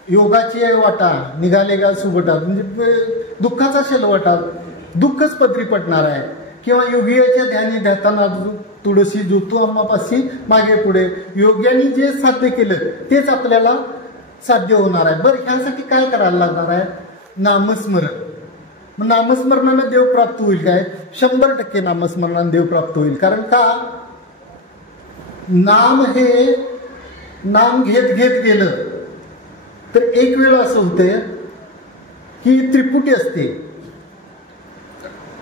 योगाची वाटा निघाले गा सुबटा, म्हणजे दुःखाचा शेलवाटा, दुःखच पदरी पडणार आहे. किंवा योगियाच्या ध्यानी ध्याताना तुळशी जुतो अम्मापाशी मागे पुढे, योग्यानी जे साध्य केलं तेच आपल्याला साध्य होणार आहे. बरं, ह्यासाठी काय करायला लागणार आहे? नामस्मरण. मग नामस्मरणानं देव प्राप्त होईल काय? 100% नामस्मरणानं देव प्राप्त होईल. कारण का? नाम घेत घेत गेलं तर एक वेळ असं होते की त्रिपुटी असते.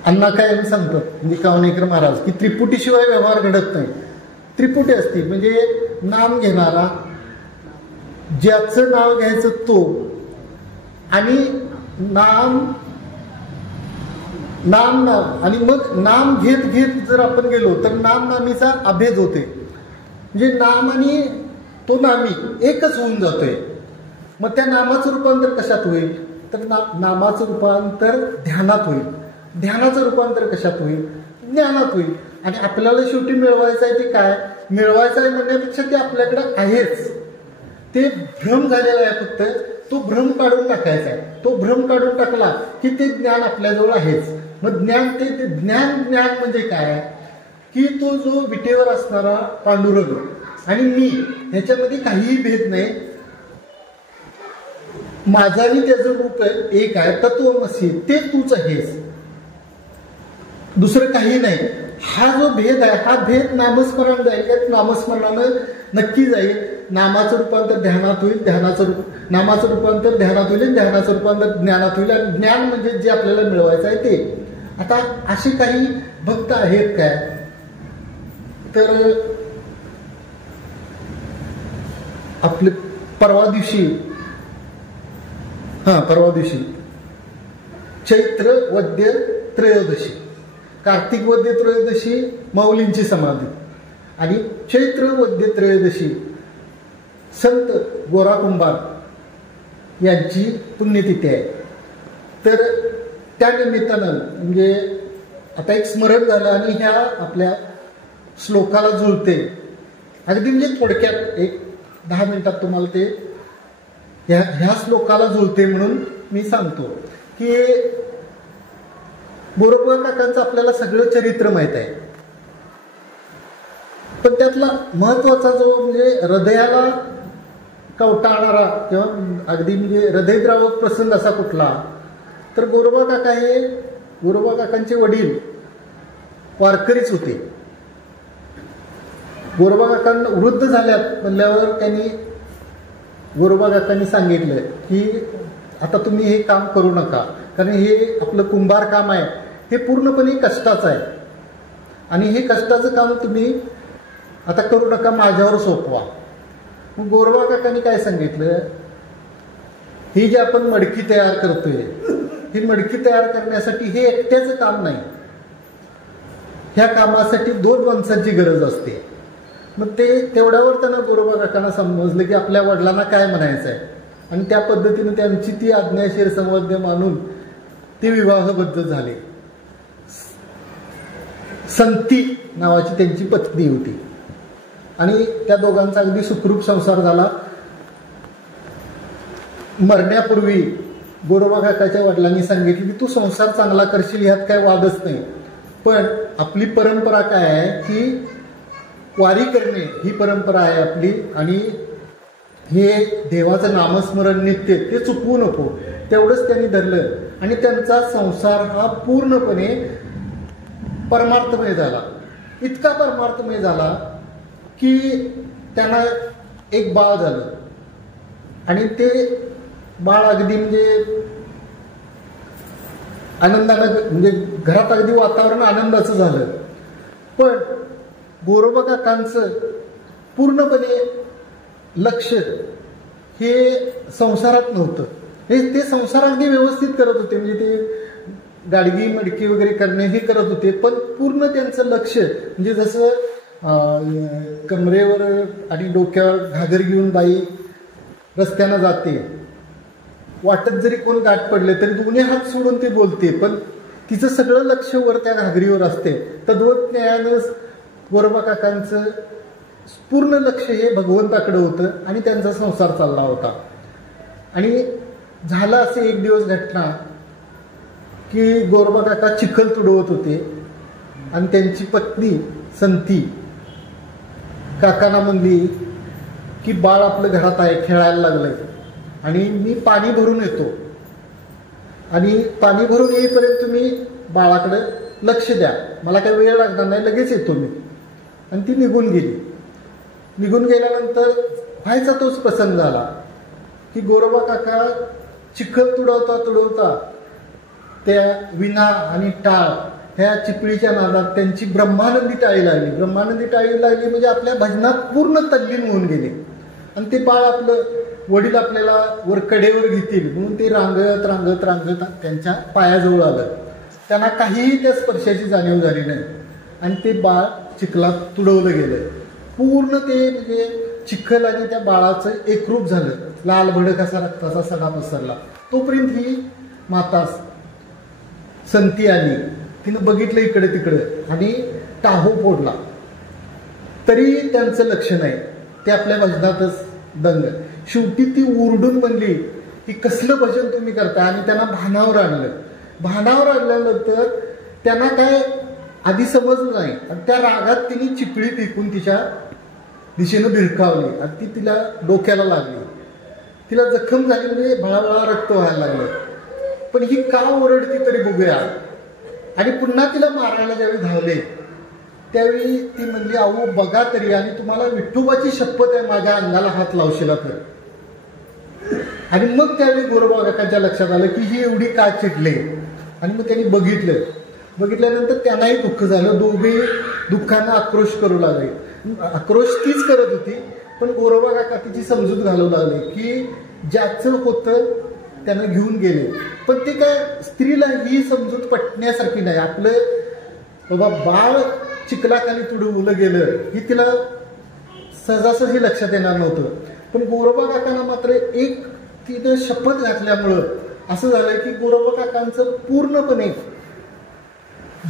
अण्णा काय सांगतात म्हणजे कावणेकर महाराज की त्रिपुटीशिवाय व्यवहार घडत नाही. त्रिपुटी असते म्हणजे नाम घेणारा, ज्याचं नाव घ्यायचं तो, आणि नाम आणि मग नाम घेत घेत जर आपण गेलो तर नामीचा अभेद होते. म्हणजे नाम आणि तो नामी एकच होऊन जातोय. मग त्या नामाचं रूपांतर कशात होईल? तर नामाचं रूपांतर ध्यानात होईल. ध्यानाचं रूपांतर कशात होईल? ज्ञानात होईल. आणि आपल्याला शेवटी मिळवायचं आहे ते काय? मिळवायचं आहे म्हणण्यापेक्षा ते आपल्याकडे आहेच. ते भ्रम झालेला आहे, फक्त तो भ्रम काढून टाकायचा आहे. तो भ्रम काढून टाकला की ते ज्ञान आपल्याजवळ आहेच. मग ज्ञान ते ज्ञान म्हणजे काय? की तो जो विटेवर असणारा पांडुरंग आणि मी ह्याच्यामध्ये काहीही भेद नाही. माझा आणि त्याचं रूप एक आहे, तत्वमसी, ते तूच आहेस, दुसरं काही नाही. हा जो भेद आहे, हा भेद नामस्मरण जाईल का? नामस्मरणानं नक्की जाईल. नामाचं रूपांतर ध्यानात होईल, नामाचं रूपांतर ध्यानात होईल, ध्यानाचं रूपांतर ज्ञानात होईल. आणि ज्ञान म्हणजे जे आपल्याला मिळवायचं आहे ते. आता असे काही भक्त आहेत काय? तर आपले परवा दिवशी चैत्र वद्य त्रयोदशी, कार्तिक वद्य त्रयोदशी माऊलींची समाधी आणि चैत्र वद्य त्रयोदशी संत गोरा कुंभार यांची पुण्यतिथी आहे. तर त्या निमित्तानं म्हणजे आता एक स्मरण झालं आणि ह्या आपल्या श्लोकाला जुळते. अगदी म्हणजे थोडक्यात एक 10 मिनिटात तुम्हाला ते ह्या श्लोकाला जुळते म्हणून मी सांगतो की गोरोबा काकांचं आपल्याला सगळं चरित्र माहित आहे, पण त्यातला महत्वाचा जो म्हणजे हृदयाला कवटाळणारा किंवा अगदी म्हणजे हृदयद्रावक प्रसंग असा कुठला, तर गोरोबा काकांचे वडील वारकरीच होते. गोरोबा काकांना वृद्ध झाल्यात म्हणल्यावर गोरोबा काकांनी सांगितलं की आता तुम्ही हे काम करू नका, कारण हे आपलं कुंभार काम आहे, हे पूर्णपणे कष्टाचं आहे आणि हे कष्टाचं काम तुम्ही आता करू नका, माझ्यावर सोपवा. मग गोरोबा काकांनी काय सांगितलं, ही जी आपण मडकी तयार करतोय, ही मडकी तयार करण्यासाठी हे एकट्याचं काम नाही, ह्या कामासाठी 2 माणसांची गरज असते. मग ते तेवढ्यावर त्यांना गोरोबा काकांना समजलं की आपल्या वडिलांना काय म्हणायचं आहे आणि त्या पद्धतीने त्यांची ती आज्ञाशीर संवाद्य मानून ते विवाहबद्ध झाले. संती नावाची त्यांची पत्नी होती आणि त्या दोघांचा अगदी सुखरूप संसार झाला. मरण्यापूर्वी गोरोबा काकाच्या वडिलांनी सांगितले की तू संसार चांगला करशील, ह्यात काय वादच नाही, पण आपली परंपरा काय आहे की वारी करणे ही परंपरा आहे आपली आणि हे देवाचं नामस्मरण नित्य ते चुकवू नको, तेवढंच त्यांनी धरलं आणि त्यांचा संसार हा पूर्णपणे परमार्थमय झाला. इतका परमार्थमय झाला की त्यांना एक बाळ झालं आणि ते बाळ अगदी म्हणजे आनंदानं म्हणजे घरात अगदी वातावरण आनंदाचं झालं. पण गोरोबा काकांचं पूर्णपणे लक्ष हे संसारात नव्हतं. ते संसार अगदी व्यवस्थित करत होते, म्हणजे ते गाडगी मडकी वगैरे करणे हे करत होते, पण पूर्ण त्यांचं लक्ष म्हणजे जसं कमरेवर आणि डोक्यावर घागर घेऊन बाई रस्त्यानं जाते, वाटत जरी कोण गाठ पडले तरी दोन्ही हात सोडून ते बोलते, पण तिचं सगळं लक्ष वर त्या घागरीवर असते. तद्वत न्यायानं गोरोबा काकांचं पूर्ण लक्ष हे भगवंताकडे होतं आणि त्यांचा संसार चालला होता. आणि झालं असे एक दिवस घटना की गोरोबा काका चिखल तुडवत होते आणि त्यांची पत्नी संती काकांना म्हणली की बाळ आपलं घरात आहे, खेळायला लागलंय आणि मी पाणी भरून येतो आणि पाणी भरून येईपर्यंत तुम्ही बाळाकडे लक्ष द्या, मला काही वेळ लागणार नाही, लगेच येतो मी. आणि ती निघून गेली. निघून गेल्यानंतर व्हायचा तोच प्रसंग झाला की गोरोबा काका चिखल तुडवता त्या विना आणि टाळ ह्या चिपळीच्या नादात त्यांची ब्रह्मानंदी टाळी लागली. ब्रह्मानंदी टाळी लागली म्हणजे आपल्या भजनात पूर्ण तल्लीन होऊन गेले आणि ते बाळ आपलं वडील आपल्याला वर कडेवर घेतील म्हणून ते रांगत रांगत रांगत त्यांच्या पायाजवळ आलं. त्यांना काहीही त्या स्पर्शाची जाणीव झाली नाही आणि ते बाळ चिखलात तुडवलं गेलं. पूर्ण ते म्हणजे चिखल आणि त्या बाळाचं एकरूप झालं. लाल भडक असा रक्ताचा सडा पसरला. तोपर्यंत ही माता संती आली, तिनं बघितलं इकडे तिकडे आणि टाहो फोडला. तरी त्यांचं लक्ष नाही, ते आपल्या भजनातच दंग. शेवटी ती ओरडून म्हणली की कसलं भजन तुम्ही करता, आणि त्यांना भानावर आणलं. भानावर आणल्यानंतर त्यांना काय आधी समजलं नाही, आणि त्या रागात तिने चिपळी फेकून तिच्या दिशेनं भिरकावली आणि ती तिला डोक्याला लागली. तिला जखम झाली, म्हणजे भळाभळा रक्त व्हायला लागलं. पण ही का ओरडती तरी बघूया. आणि पुन्हा तिला मारायला ज्यावेळी धावले त्यावेळी ती म्हणली, अहो बघा तरी, आणि तुम्हाला विठोबाची शपथ आहे माझ्या अंगाला हात लावशीला तर. आणि मग त्यावेळी गोरोबा काकांच्या लक्षात आलं की ही एवढी का चिडले. आणि मग त्यांनी बघितल्यानंतर त्यांनाही दुःख झालं. दोघे दुःखानं आक्रोश करू लागले. आक्रोश तीच करत होती, पण गोरोबा काका तिची समजूत घालू लागले की ज्याचं होतं त्यानं घेऊन गेले. पण ते काय स्त्रीला ही समजूत पटण्यासारखी नाही. आपलं बाबा बाळ चिखलाखाली तुडवलं गेलं ही तिला सहजासहजी लक्षात येणार नव्हतं. पण गोरोबा काकांना मात्र एक तिनं शपथ घातल्यामुळं असं झालं की गोरोबा काकांचं पूर्णपणे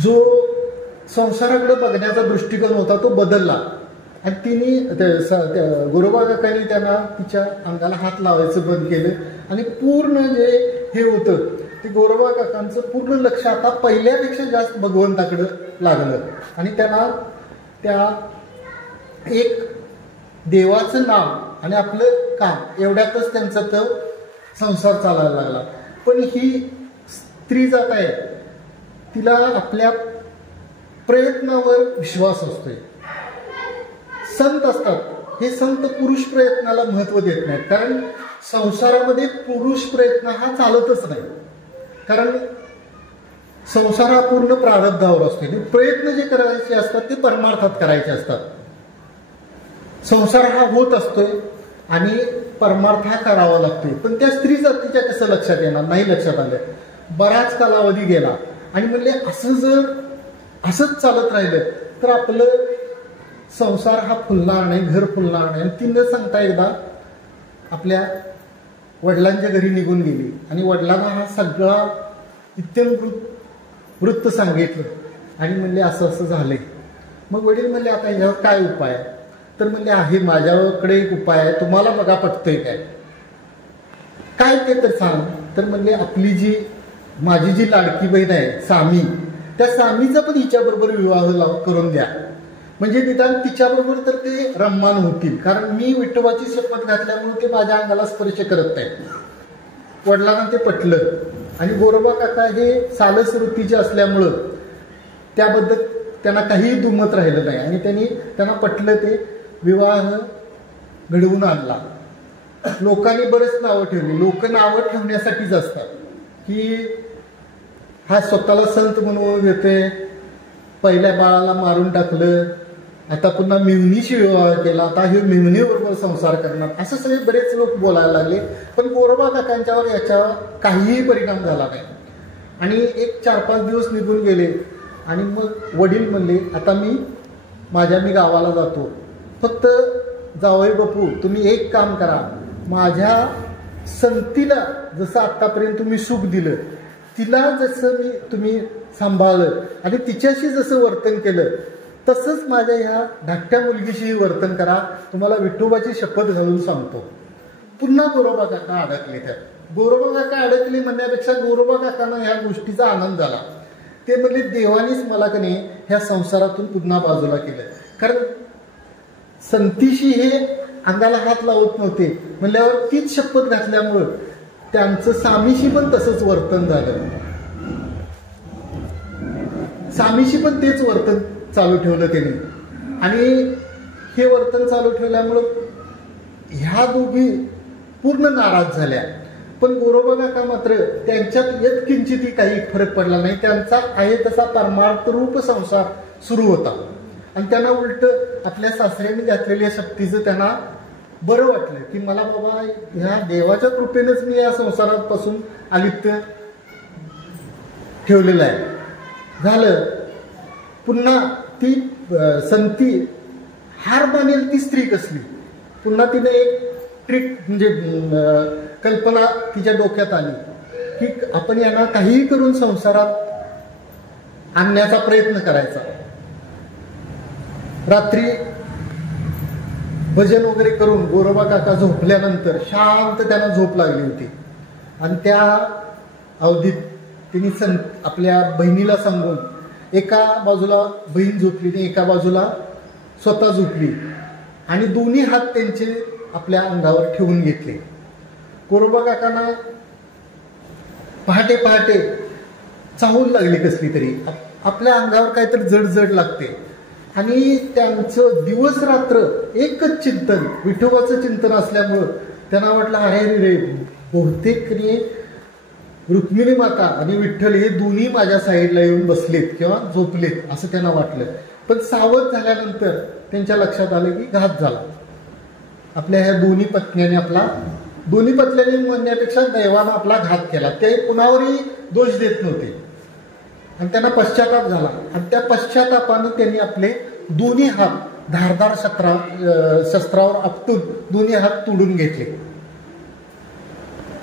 जो संसाराकडे बघण्याचा दृष्टिकोन होता तो बदलला. आणि तिने गोरोबा काकांनी त्यांना तिच्या अंगाला हात लावायचं बंद केलं. आणि पूर्ण जे हे होतं ते गोरोबा काकांचं पूर्ण लक्ष आता पहिल्यापेक्षा जास्त भगवंताकडे लागलं. आणि त्यांना त्या एक देवाचं नाम आणि आपलं काम एवढ्यातच त्यांचा तो संसार चालायला लागला. पण ही स्त्री जात आहे, तिला आपल्या प्रयत्नावर विश्वास असतोय. संत असतात, हे संत पुरुष प्रयत्नाला महत्व देत नाहीत, कारण संसारामध्ये पुरुष प्रयत्न हा चालतच नाही. कारण संसार हा पूर्ण प्रारब्धावर असतो. प्रयत्न जे करायचे असतात ते परमार्थात करायचे असतात. संसार हा होत असतोय आणि परमार्थ हा करावा लागतोय. पण त्या स्त्री जातीच्या कसं लक्षात येणार, नाही लक्षात आलं. बराच कालावधी गेला आणि म्हणले असं जर असंच चालत राहिलं तर आपलं संसार हा फुलणार नाही, घर फुलणार नाही. आणि ती न सांगता एकदा आपल्या वडिलांच्या घरी निघून गेली आणि वडिलांना हा सगळा इत्यंभूत वृत्त सांगितलं आणि म्हणले असं असं झालंय. मग वडील म्हणले आता ह्यावर काय उपाय, तर म्हणले आहे माझ्याकडे एक उपाय आहे, तुम्हाला बघा पटतोय काय ते तर सांग. तर म्हणले आपली माझी जी लाडकी बहीण आहे सामी, त्या सामीचा पण हिच्याबरोबर विवाह करून द्या, म्हणजे निदान तिच्याबरोबर तर ते रम्मान होतील. कारण मी विठोबाची शपथ घातल्यामुळे ते माझ्या अंगाला स्पर्श करत नाही. वडिलांना ते पटलं. आणि गोरोबा काका हे सालस वृत्तीचे असल्यामुळं त्याबद्दल त्यांना काहीही दुमत राहिलं नाही. आणि त्यांना पटलं, ते विवाह घडवून आणला. लोकांनी बरेच नावं ठेवली. लोक नावं ठेवण्यासाठीच असतात की हा स्वतःला संत म्हणून येते, पहिल्या बाळाला मारून टाकलं, आता पुन्हा मिवनीशी विवाह केला, आता हे मिवनीबरोबर संसार करणार, असं सगळे बरेच लोक बोलायला लागले. पण गोरोबा काकांच्यावर याच्यावर काहीही परिणाम झाला नाही. आणि एक 4-5 दिवस निघून गेले आणि मग वडील म्हणले आता मी गावाला जातो, फक्त जावई बापू तुम्ही एक काम करा, माझ्या संतीला जसं आतापर्यंत तुम्ही सुख दिलं, तिला जसं तुम्ही सांभाळलं आणि तिच्याशी जसं वर्तन केलं तसंच माझ्या ह्या धाकट्या मुलगीशीही वर्तन करा, तुम्हाला विठोबाची शपथ घालून सांगतो. पुन्हा गोरोबा काका अडकले. त्यात गोरोबा काका अडकले म्हणण्यापेक्षा गोरोबा काकांना ह्या गोष्टीचा आनंद झाला. ते म्हणले देवानीच मला का नाही ह्या संसारातून पुन्हा बाजूला केलं. कारण संतीशी हे अंगाला हात लावत नव्हते म्हणल्यावर तीच शपथ घातल्यामुळं त्यांचं सामीशी पण तसंच वर्तन झालं. सामीशी पण तेच वर्तन चालू ठेवलं त्यांनी. आणि हे वर्तन चालू ठेवल्यामुळं ह्या दोघी पूर्ण नाराज झाल्या. पण गोरोबा काका मात्र त्यांच्यात यत्किंचितही काही फरक पडला नाही. त्यांचा आहे तसा परमार्थ रूप संसार सुरू होता. आणि त्यांना उलट आपल्या सासऱ्यांनी घातलेल्या शक्तीचं त्यांना बरं वाटलं की मला बाबा ह्या देवाच्या कृपेनंच मी या संसारापासून अलिप्त ठेवलेलं आहे. झालं. पुन्हा ती संती हार मानेल ती स्त्री कसली. पुन्हा तिने एक ट्रिक म्हणजे कल्पना तिच्या डोक्यात आली की आपण यांना काहीही करून संसारात आणण्याचा प्रयत्न करायचा. रात्री भजन वगैरे करून गोरोबा काका झोपल्यानंतर शांत त्यांना झोप लागली होती आणि त्या अवधीत तिने आपल्या बहिणीला सांगून एका बाजूला बहीण झोपली आणि एका बाजूला स्वतः झोपली आणि दोन्ही हात त्यांचे आपल्या अंगावर ठेवून घेतले. गोरोबा काकांना पहाटे पहाटे चाहूल लागली कसली तरी, आपल्या अंगावर काहीतरी जड जड लागते आणि त्यांचं दिवस रात्र एकच चिंतन, विठोबाचं चिंतन असल्यामुळं त्यांना वाटलं अरे रे बहुतेक रुक्मिणी माता आणि विठ्ठल हे दोन्ही माझ्या साईडला येऊन बसलेत किंवा झोपलेत असं त्यांना वाटलं. पण सावध झाल्यानंतर त्यांच्या लक्षात आलं की घात झाला. आपल्या ह्या दोन्ही पत्न्यांनी म्हणण्यापेक्षा दैवानं आपला घात केला. ते कुणावरही दोष देत नव्हते आणि त्यांना पश्चाताप झाला आणि त्या पश्चातापानं त्यांनी आपले दोन्ही हात धारदार शस्त्रावर आपटून दोन्ही हात तोडून घेतले.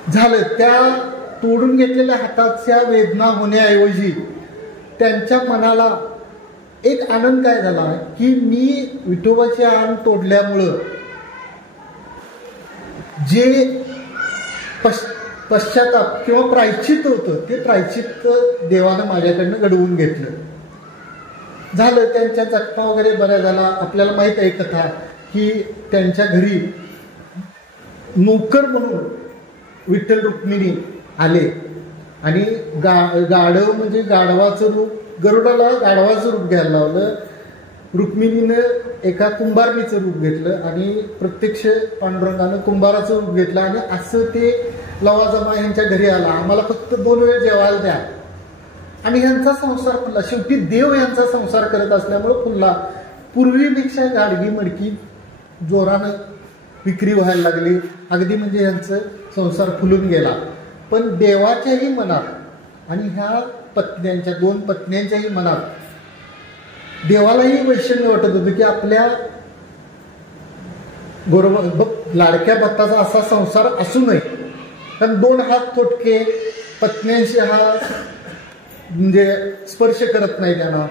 झालं, त्या तोडून घेतलेल्या हाताच्या वेदना होण्याऐवजी त्यांच्या मनाला एक आनंद काय झाला की मी विठोबाचे आण तोडल्यामुळं जे पश्चाताप किंवा प्रायश्चित्त होतं ते प्रायश्चित्त देवानं माझ्याकडनं घडवून घेतलं. झालं, त्यांच्या जखमा वगैरे बऱ्या झाला. आपल्याला माहित आहे कथा की त्यांच्या घरी नोकर म्हणून विठ्ठल रुक्मिणी आले आणि गाढव म्हणजे गाढवाचं रूप, गरुडाला गाढवाचं रूप घ्यायला लावलं. रुक्मिणीनं एका कुंभारणीचं रूप घेतलं आणि प्रत्यक्ष पांडुरंगानं कुंभाराचं रूप घेतलं आणि असं ते लवाजमा यांच्या घरी आला. आम्हाला फक्त 2 वेळ जेवायला द्या आणि ह्यांचा संसार फुलला. शेवटी देव यांचा संसार करत असल्यामुळे फुलला. पूर्वीपेक्षा गाडगी मडकी जोरानं विक्री व्हायला लागली. अगदी म्हणजे यांचं संसार फुलून गेला. पण देवाच्याही मनात आणि ह्या पत्न्यांच्या 2 पत्न्यांच्याही मनात देवालाही वैषम्य वाटत होतं की आपल्या लाडक्या भक्ताचा असा संसार असू नये. कारण 2 हात तोटके पत्न्यांशी हा म्हणजे स्पर्श करत नाही त्यांना.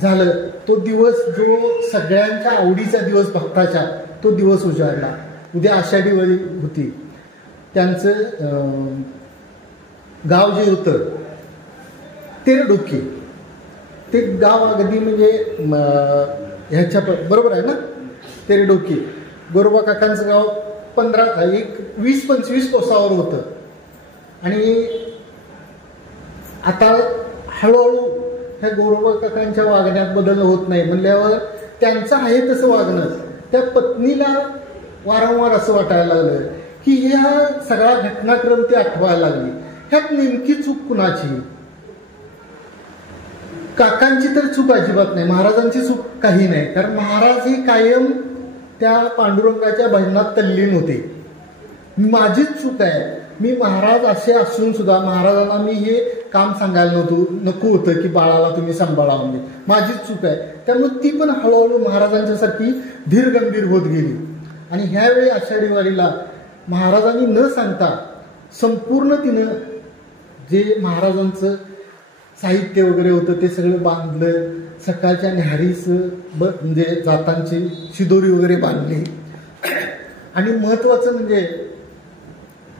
झालं, तो दिवस जो सगळ्यांच्या आवडीचा दिवस भक्ताच्या तो दिवस उजाडला. उद्या आषाढी वारी होती. त्यांचं गाव जे होतं तेरडोकी, ते गाव अगदी म्हणजे ह्याच्या बरोबर आहे ना, तेरडोकी. गोरोबा काकांचं गाव 20-25 कोसावर होतं आणि आता हळूहळू ह्या गोरोबा काकांच्या वागण्यात बदल होत नाही म्हणल्यावर त्यांचं आहे तसं वागणं त्या पत्नीला वारंवार असं वाटायला लागलं की ह्या सगळा घटनाक्रम ती आठवायला लागली. ह्यात नेमकी चूक कुणाची? काकांची तर चूक अजिबात नाही, महाराजांची चूक काही नाही. कारण महाराज ही कायम त्या पांडुरंगाच्या भजनात तल्लीन होते. माझीच चूक आहे, मी महाराज असे असून सुद्धा महाराजांना मी हे काम सांगायला नको होतं की बाळाला तुम्ही सांभाळा म्हणजे. माझीच चूक आहे. त्यामुळे ती पण हळूहळू महाराजांच्या सारखी धीर गंभीर होत गेली. आणि ह्यावेळी आषाढी वारीला महाराजांनी न सांगता संपूर्ण तिनं जे महाराजांचं साहित्य वगैरे होतं ते सगळं बांधलं. सकाळच्या न्याहारीस म्हणजे जातांची शिदोरी वगैरे बांधली. आणि महत्वाचं म्हणजे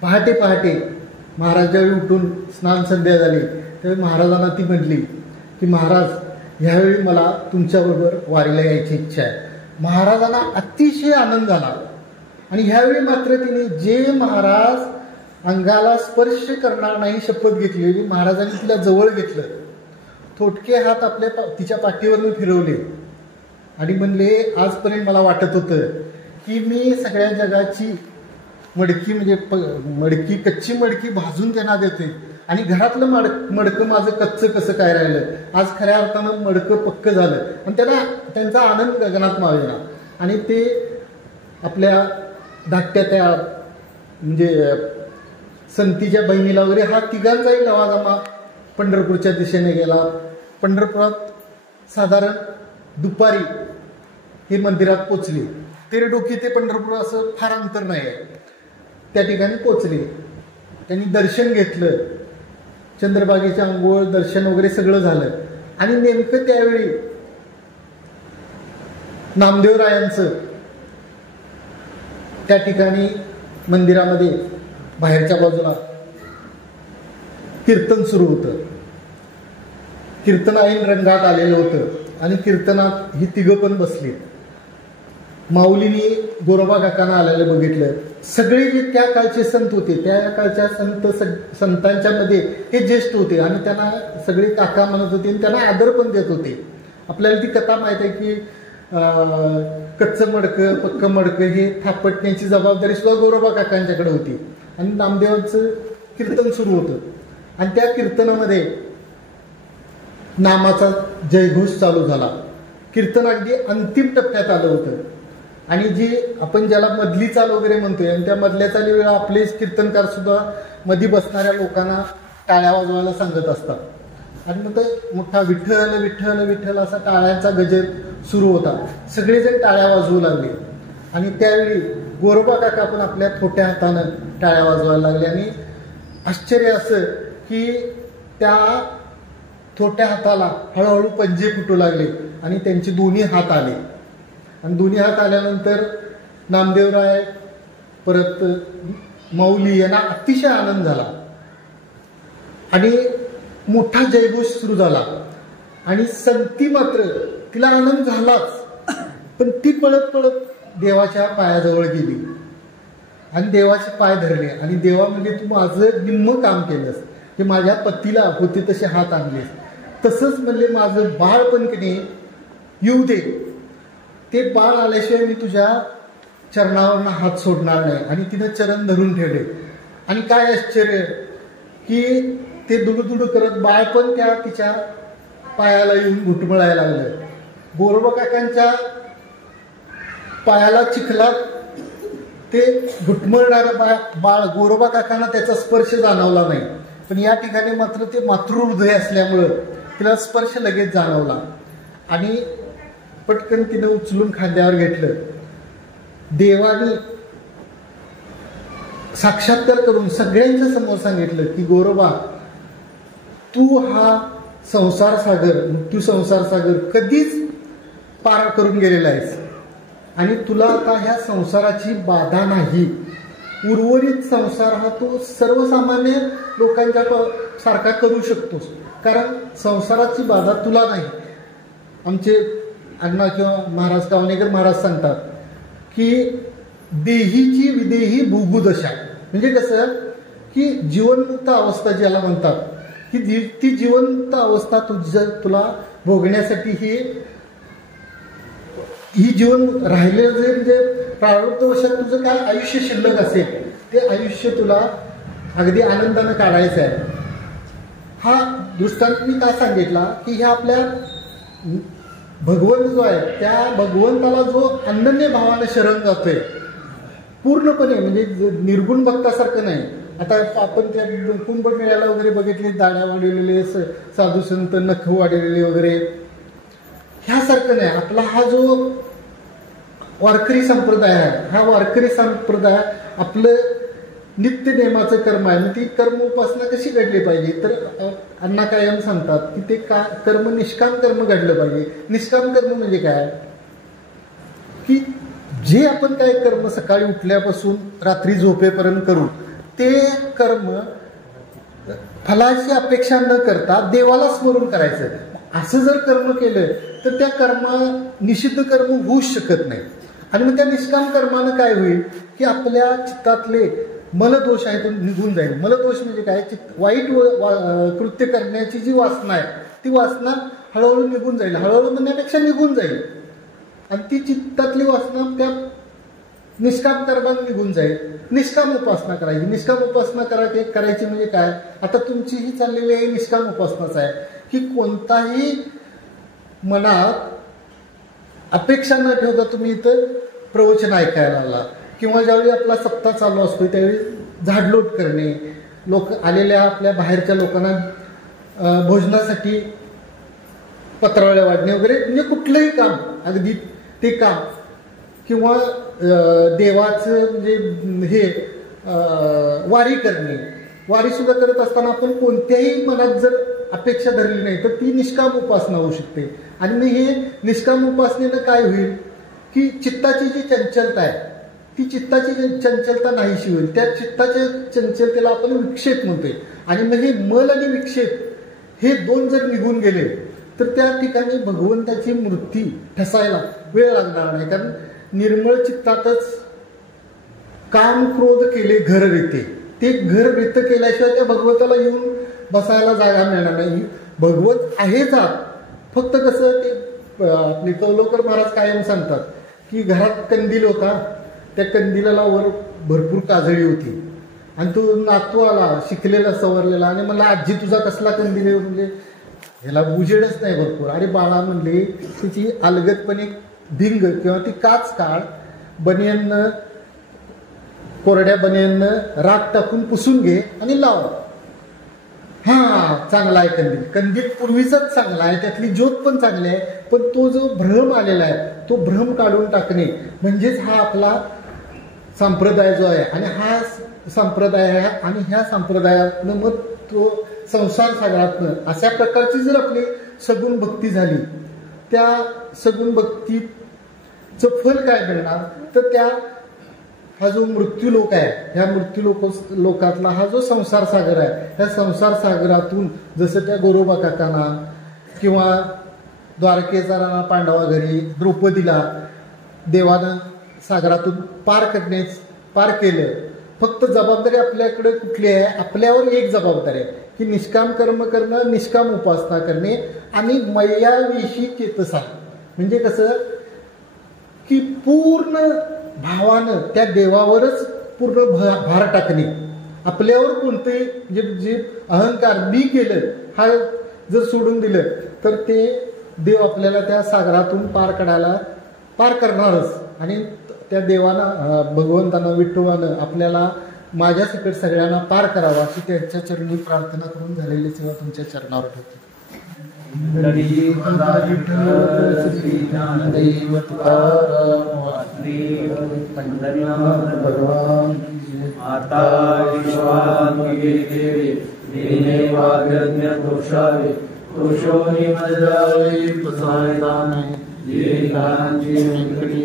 पहाटे पहाटे महाराज ज्यावेळी उठून स्नान संध्या झाली त्यावेळी महाराजांना ती म्हटली की महाराज ह्यावेळी मला तुमच्याबरोबर वारीला यायची इच्छा आहे. महाराजांना अतिशय आनंद झाला. आणि ह्यावेळी मात्र तिने जे महाराज अंगाला स्पर्श करणार नाही शपथ घेतलेली महाराजांनी तिला जवळ घेतलं. थोटके हात आपल्या तिच्या पाठीवरून फिरवले आणि म्हणले आजपर्यंत मला वाटत होतं की मी सगळ्या जगाची मडकी म्हणजे कच्ची मडकी भाजून त्यांना देते आणि घरातलं मडकं माझं कच्चं कसं काय राहिलं. आज खऱ्या अर्थानं मडकं पक्क झालं आणि त्यांचा आनंद गगनात मावेना. आणि ते आपल्या धाकट्या त्या म्हणजे संतीच्या बहिणीला वगैरे हा तिघांचाही लवाजमा पंढरपूरच्या दिशेने गेला. पंढरपुरात साधारण दुपारी हे मंदिरात पोचली. तेरडोकी ते पंढरपूर असं फार अंतर नाही आहे. त्या ठिकाणी पोचले. त्यांनी दर्शन घेतलं, चंद्रभागेच्या आंघोळ दर्शन वगैरे सगळं झालं. आणि नेमकं त्यावेळी नामदेवरायांचं त्या ठिकाणी मंदिरामध्ये बाहेरच्या बाजूला कीर्तन सुरू होतं. कीर्तन ऐन रंगात आलेलं होतं आणि कीर्तनात ही तिघं पण बसली. माऊलीनी गोरोबा काकांना आलेलं बघितलं. सगळे जे त्या काळचे संत होते, त्या काळच्या संतांच्या मध्ये हे ज्येष्ठ होते आणि त्यांना सगळे काका म्हणत होते आणि त्यांना आदर पण देत होते. आपल्याला ती कथा माहित आहे की कच्चं मडकं पक्क मडकं हे थापटण्याची जबाबदारी सुद्धा गोरोबा काकांच्याकडे होती. आणि नामदेवांचं कीर्तन सुरू होतं आणि त्या कीर्तनामध्ये नामाचा जयघोष चालू झाला. कीर्तन अगदी अंतिम टप्प्यात आलं होतं आणि जी आपण ज्याला मधली चाल वगैरे म्हणतोय आणि त्या मधल्या चाली वेळा आपले कीर्तनकार सुद्धा मध्ये बसणाऱ्या लोकांना टाळ्या वाजवायला सांगत असतात. आणि मग मोठा विठ्ठल विठ्ठल विठ्ठल असा टाळ्यांचा गजर सुरू होता. सगळेजण टाळ्या वाजवू लागले आणि त्यावेळी गोरोबा काका पण आपल्या थोट्या हातानं टाळ्या वाजवायला लागले. आणि आश्चर्य असं की त्या थोट्या हाताला हळूहळू पंजे फुटू लागले आणि त्यांचे दोन्ही हात आले. आणि दोन्ही हात आल्यानंतर नामदेवराय परत माऊली यांना अतिशय आनंद झाला आणि मोठा जयघोष सुरू झाला. आणि संती मात्र तिला आनंद झालाच, पण ती पळत पळत देवाच्या पायाजवळ गेली आणि देवाचे पाय धरले. आणि देवा म्हणजे तू माझं निम्म काम केलंस, की माझ्या पतीला होते तसे हात आणलेस, तसंच म्हणले माझं बाळ पण की नाही येऊ दे, ते बाळ आल्याशिवाय मी तुझ्या चरणावरनं हात सोडणार नाही. आणि तिनं चरण धरून ठेवले. आणि काय आश्चर्य की ते दुडू करत बाळ पण त्या तिच्या पायाला येऊन घुटमळायला लागलं. गोरोबा काकांच्या पायाला चिखलात ते घुटमळणारं बाळ गोरोबा काकांना त्याचा स्पर्श जाणवला नाही, पण या ठिकाणी मात्र ते मातृहृदय असल्यामुळं तिला स्पर्श लगेच जाणवला. आणि पटकन तिनं उचलून खांद्यावर घेतलं. देवाने साक्षात्कार करून सगळ्यांच्या समोर सांगितलं की गोरोबा, तू हा संसार सागर, मृत्यू संसार सागर कधीच पार करून गेलेला आहेस आणि तुला आता ह्या संसाराची बाधा नाही. उर्वरित संसार हा तू सर्वसामान्य लोकांच्या सारखा करू शकतोस, कारण संसाराची बाधा तुला नाही. आमचे अण्णा किंवा महाराज कावणेकर महाराज सांगतात की देहीची विदेही भूगुदशा, म्हणजे कसं की जीवनमुक्त अवस्था ज्याला म्हणतात, की ती जिवंत अवस्था तुला भोगण्यासाठी ही जीवन राहिलेलं जे म्हणजे प्रारब्धवशात तुझं काय आयुष्य शिल्लक असेल ते आयुष्य तुला अगदी आनंदानं काढायचं आहे. हा दृष्टांत मी का सांगितला की ह्या आपल्या भगवंत जो आहे त्या भगवंताला जो अनन्य भावाने शरण जातोय पूर्णपणे, म्हणजे निर्गुण भक्तासारखं नाही. आता आपण त्या कुंभमेळ्याला वगैरे बघितले, दाड्या वाढवलेले साधू संत, नख वाढवलेले वगैरे, ह्यासारखं नाही. आपला हा जो वारकरी संप्रदाय आहे, हा वारकरी संप्रदाय आपलं नित्य नेमाचं कर्म आहे. ती कर्म उपासना कशी घडली पाहिजे, तर अण्णा कायम सांगतात की ते कर्म निष्काम कर्म घडलं पाहिजे. निष्काम कर्म म्हणजे काय, की जे आपण काय कर्म सकाळी उठल्यापासून रात्री झोपेपर्यंत करू ते कर्म फलाची अपेक्षा न करता देवाला स्मरून करायचं. असं जर कर्म केलं तर त्या कर्म निषिद्ध कर्म होऊच शकत नाही. आणि मग त्या निष्काम कर्मानं काय होईल की आपल्या चित्तातले मलदोष आहे तो निघून जाईल. मलदोष म्हणजे काय, वाईट कृत्य करण्याची जी वासना आहे ती वासना हळूहळू निघून जाईल. हळूहळू म्हणण्यापेक्षा निघून जाईल आणि ती चित्तातली वासना त्या निष्काम कर्मात निघून जाईल. निष्काम उपासना करायची. निष्काम उपासना करायची म्हणजे काय, आता तुमची ही चाललेली आहे निष्काम उपासनाच आहे की कोणताही मनात अपेक्षा न ठेवता तुम्ही इथं प्रवचन ऐकायला आला किंवा ज्यावेळी आपला सप्ताह चालू असतो त्यावेळी झाडलोट करणे, लोक आलेल्या आपल्या बाहेरच्या लोकांना भोजनासाठी पत्रावळ्या वाढणे वगैरे, म्हणजे कुठलंही काम, अगदी ते काम किंवा देवाचं म्हणजे हे वारी करणे, वारी सुद्धा करत असताना आपण कोणत्याही मनात जर अपेक्षा धरली नाही तर ती निष्काम उपासना होऊ शकते. आणि मग हे निष्काम उपासनेनं काय होईल की चित्ताची जी चंचलता आहे ती चित्ताची चंचलता नाहीशी होईल. त्या चित्ताच्या चंचलतेला आपण विक्षेप म्हणतोय. आणि मग हे मल आणि विक्षेप हे दोन जर निघून गेले तर त्या ठिकाणी भगवंताची मूर्ती ठसायला वेळ लागणार नाही. कारण निर्मळ चित्तातच काम क्रोध केले घर रेते, ते घर रेत केल्याशिवाय त्या भगवंताला येऊन बसायला जागा मिळणार नाही. भगवंत आहेच आत, फक्त कसं ते आपले कौलोकर महाराज कायम सांगतात की घरात कंदील होता, त्या कंदिलाला वर भरपूर काजळी होती आणि तो नातू आला शिकलेला सवरलेला आणि मला आजी तुझा कसला कंदील आहे म्हणले, ह्याला उजेडच नाही भरपूर. आणि बाळा म्हणले तिची अलगदपणे भिंग किंवा ती काच काढ, बनियननं कोरड्या बनियननं राख टाकून पुसून घे आणि लाव. हा चांगला आहे कंदील, कंदील पूर्वीचाच चांगला आहे, त्यातली ज्योत पण चांगली आहे, पण तो जो भ्रम आलेला आहे तो भ्रम काढून टाकणे म्हणजेच हा आपला संप्रदाय जो आहे. आणि हा संप्रदाय आहे आणि ह्या संप्रदायातनं मग तो संसार सागरातनं अशा प्रकारची जर आपली सगुण भक्ती झाली, त्या सगुण भक्तीचं फल काय मिळणार तर त्या हा जो मृत्यू लोक आहे ह्या मृत्यू लोकातला हा जो संसार सागर आहे, ह्या संसार सागरातून जसं त्या गोरोबा काकांना किंवा द्वारकेचा राणा पांडवा घरी द्रौपदीला देवानं सागरातून पार केलं. फक्त जबाबदारी आपल्याकडे कुठली आहे, आपल्यावर एक जबाबदारी आहे की निष्काम कर्म करणं, निष्काम उपासना करणे आणि मय्याविषयी चेतसा. म्हणजे कसं की पूर्ण भावानं त्या देवावरच पूर्ण भार टाकणे. आपल्यावर कोणतेही जे अहंकार मी केलं हा जर सोडून दिलं तर ते देव आपल्याला त्या सागरातून पार करणारच. आणि त्या देवानं भगवंतानं विठ्ठलानं आपल्याला माझ्या सकट सगळ्यांना पार करावा अशी त्यांच्या चरणी प्रार्थना करून झालेली सेवा तुमच्या चरणावर ठेवते.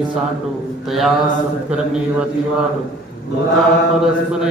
सांडू तया सत्कर्मी वती वाढू परस्पर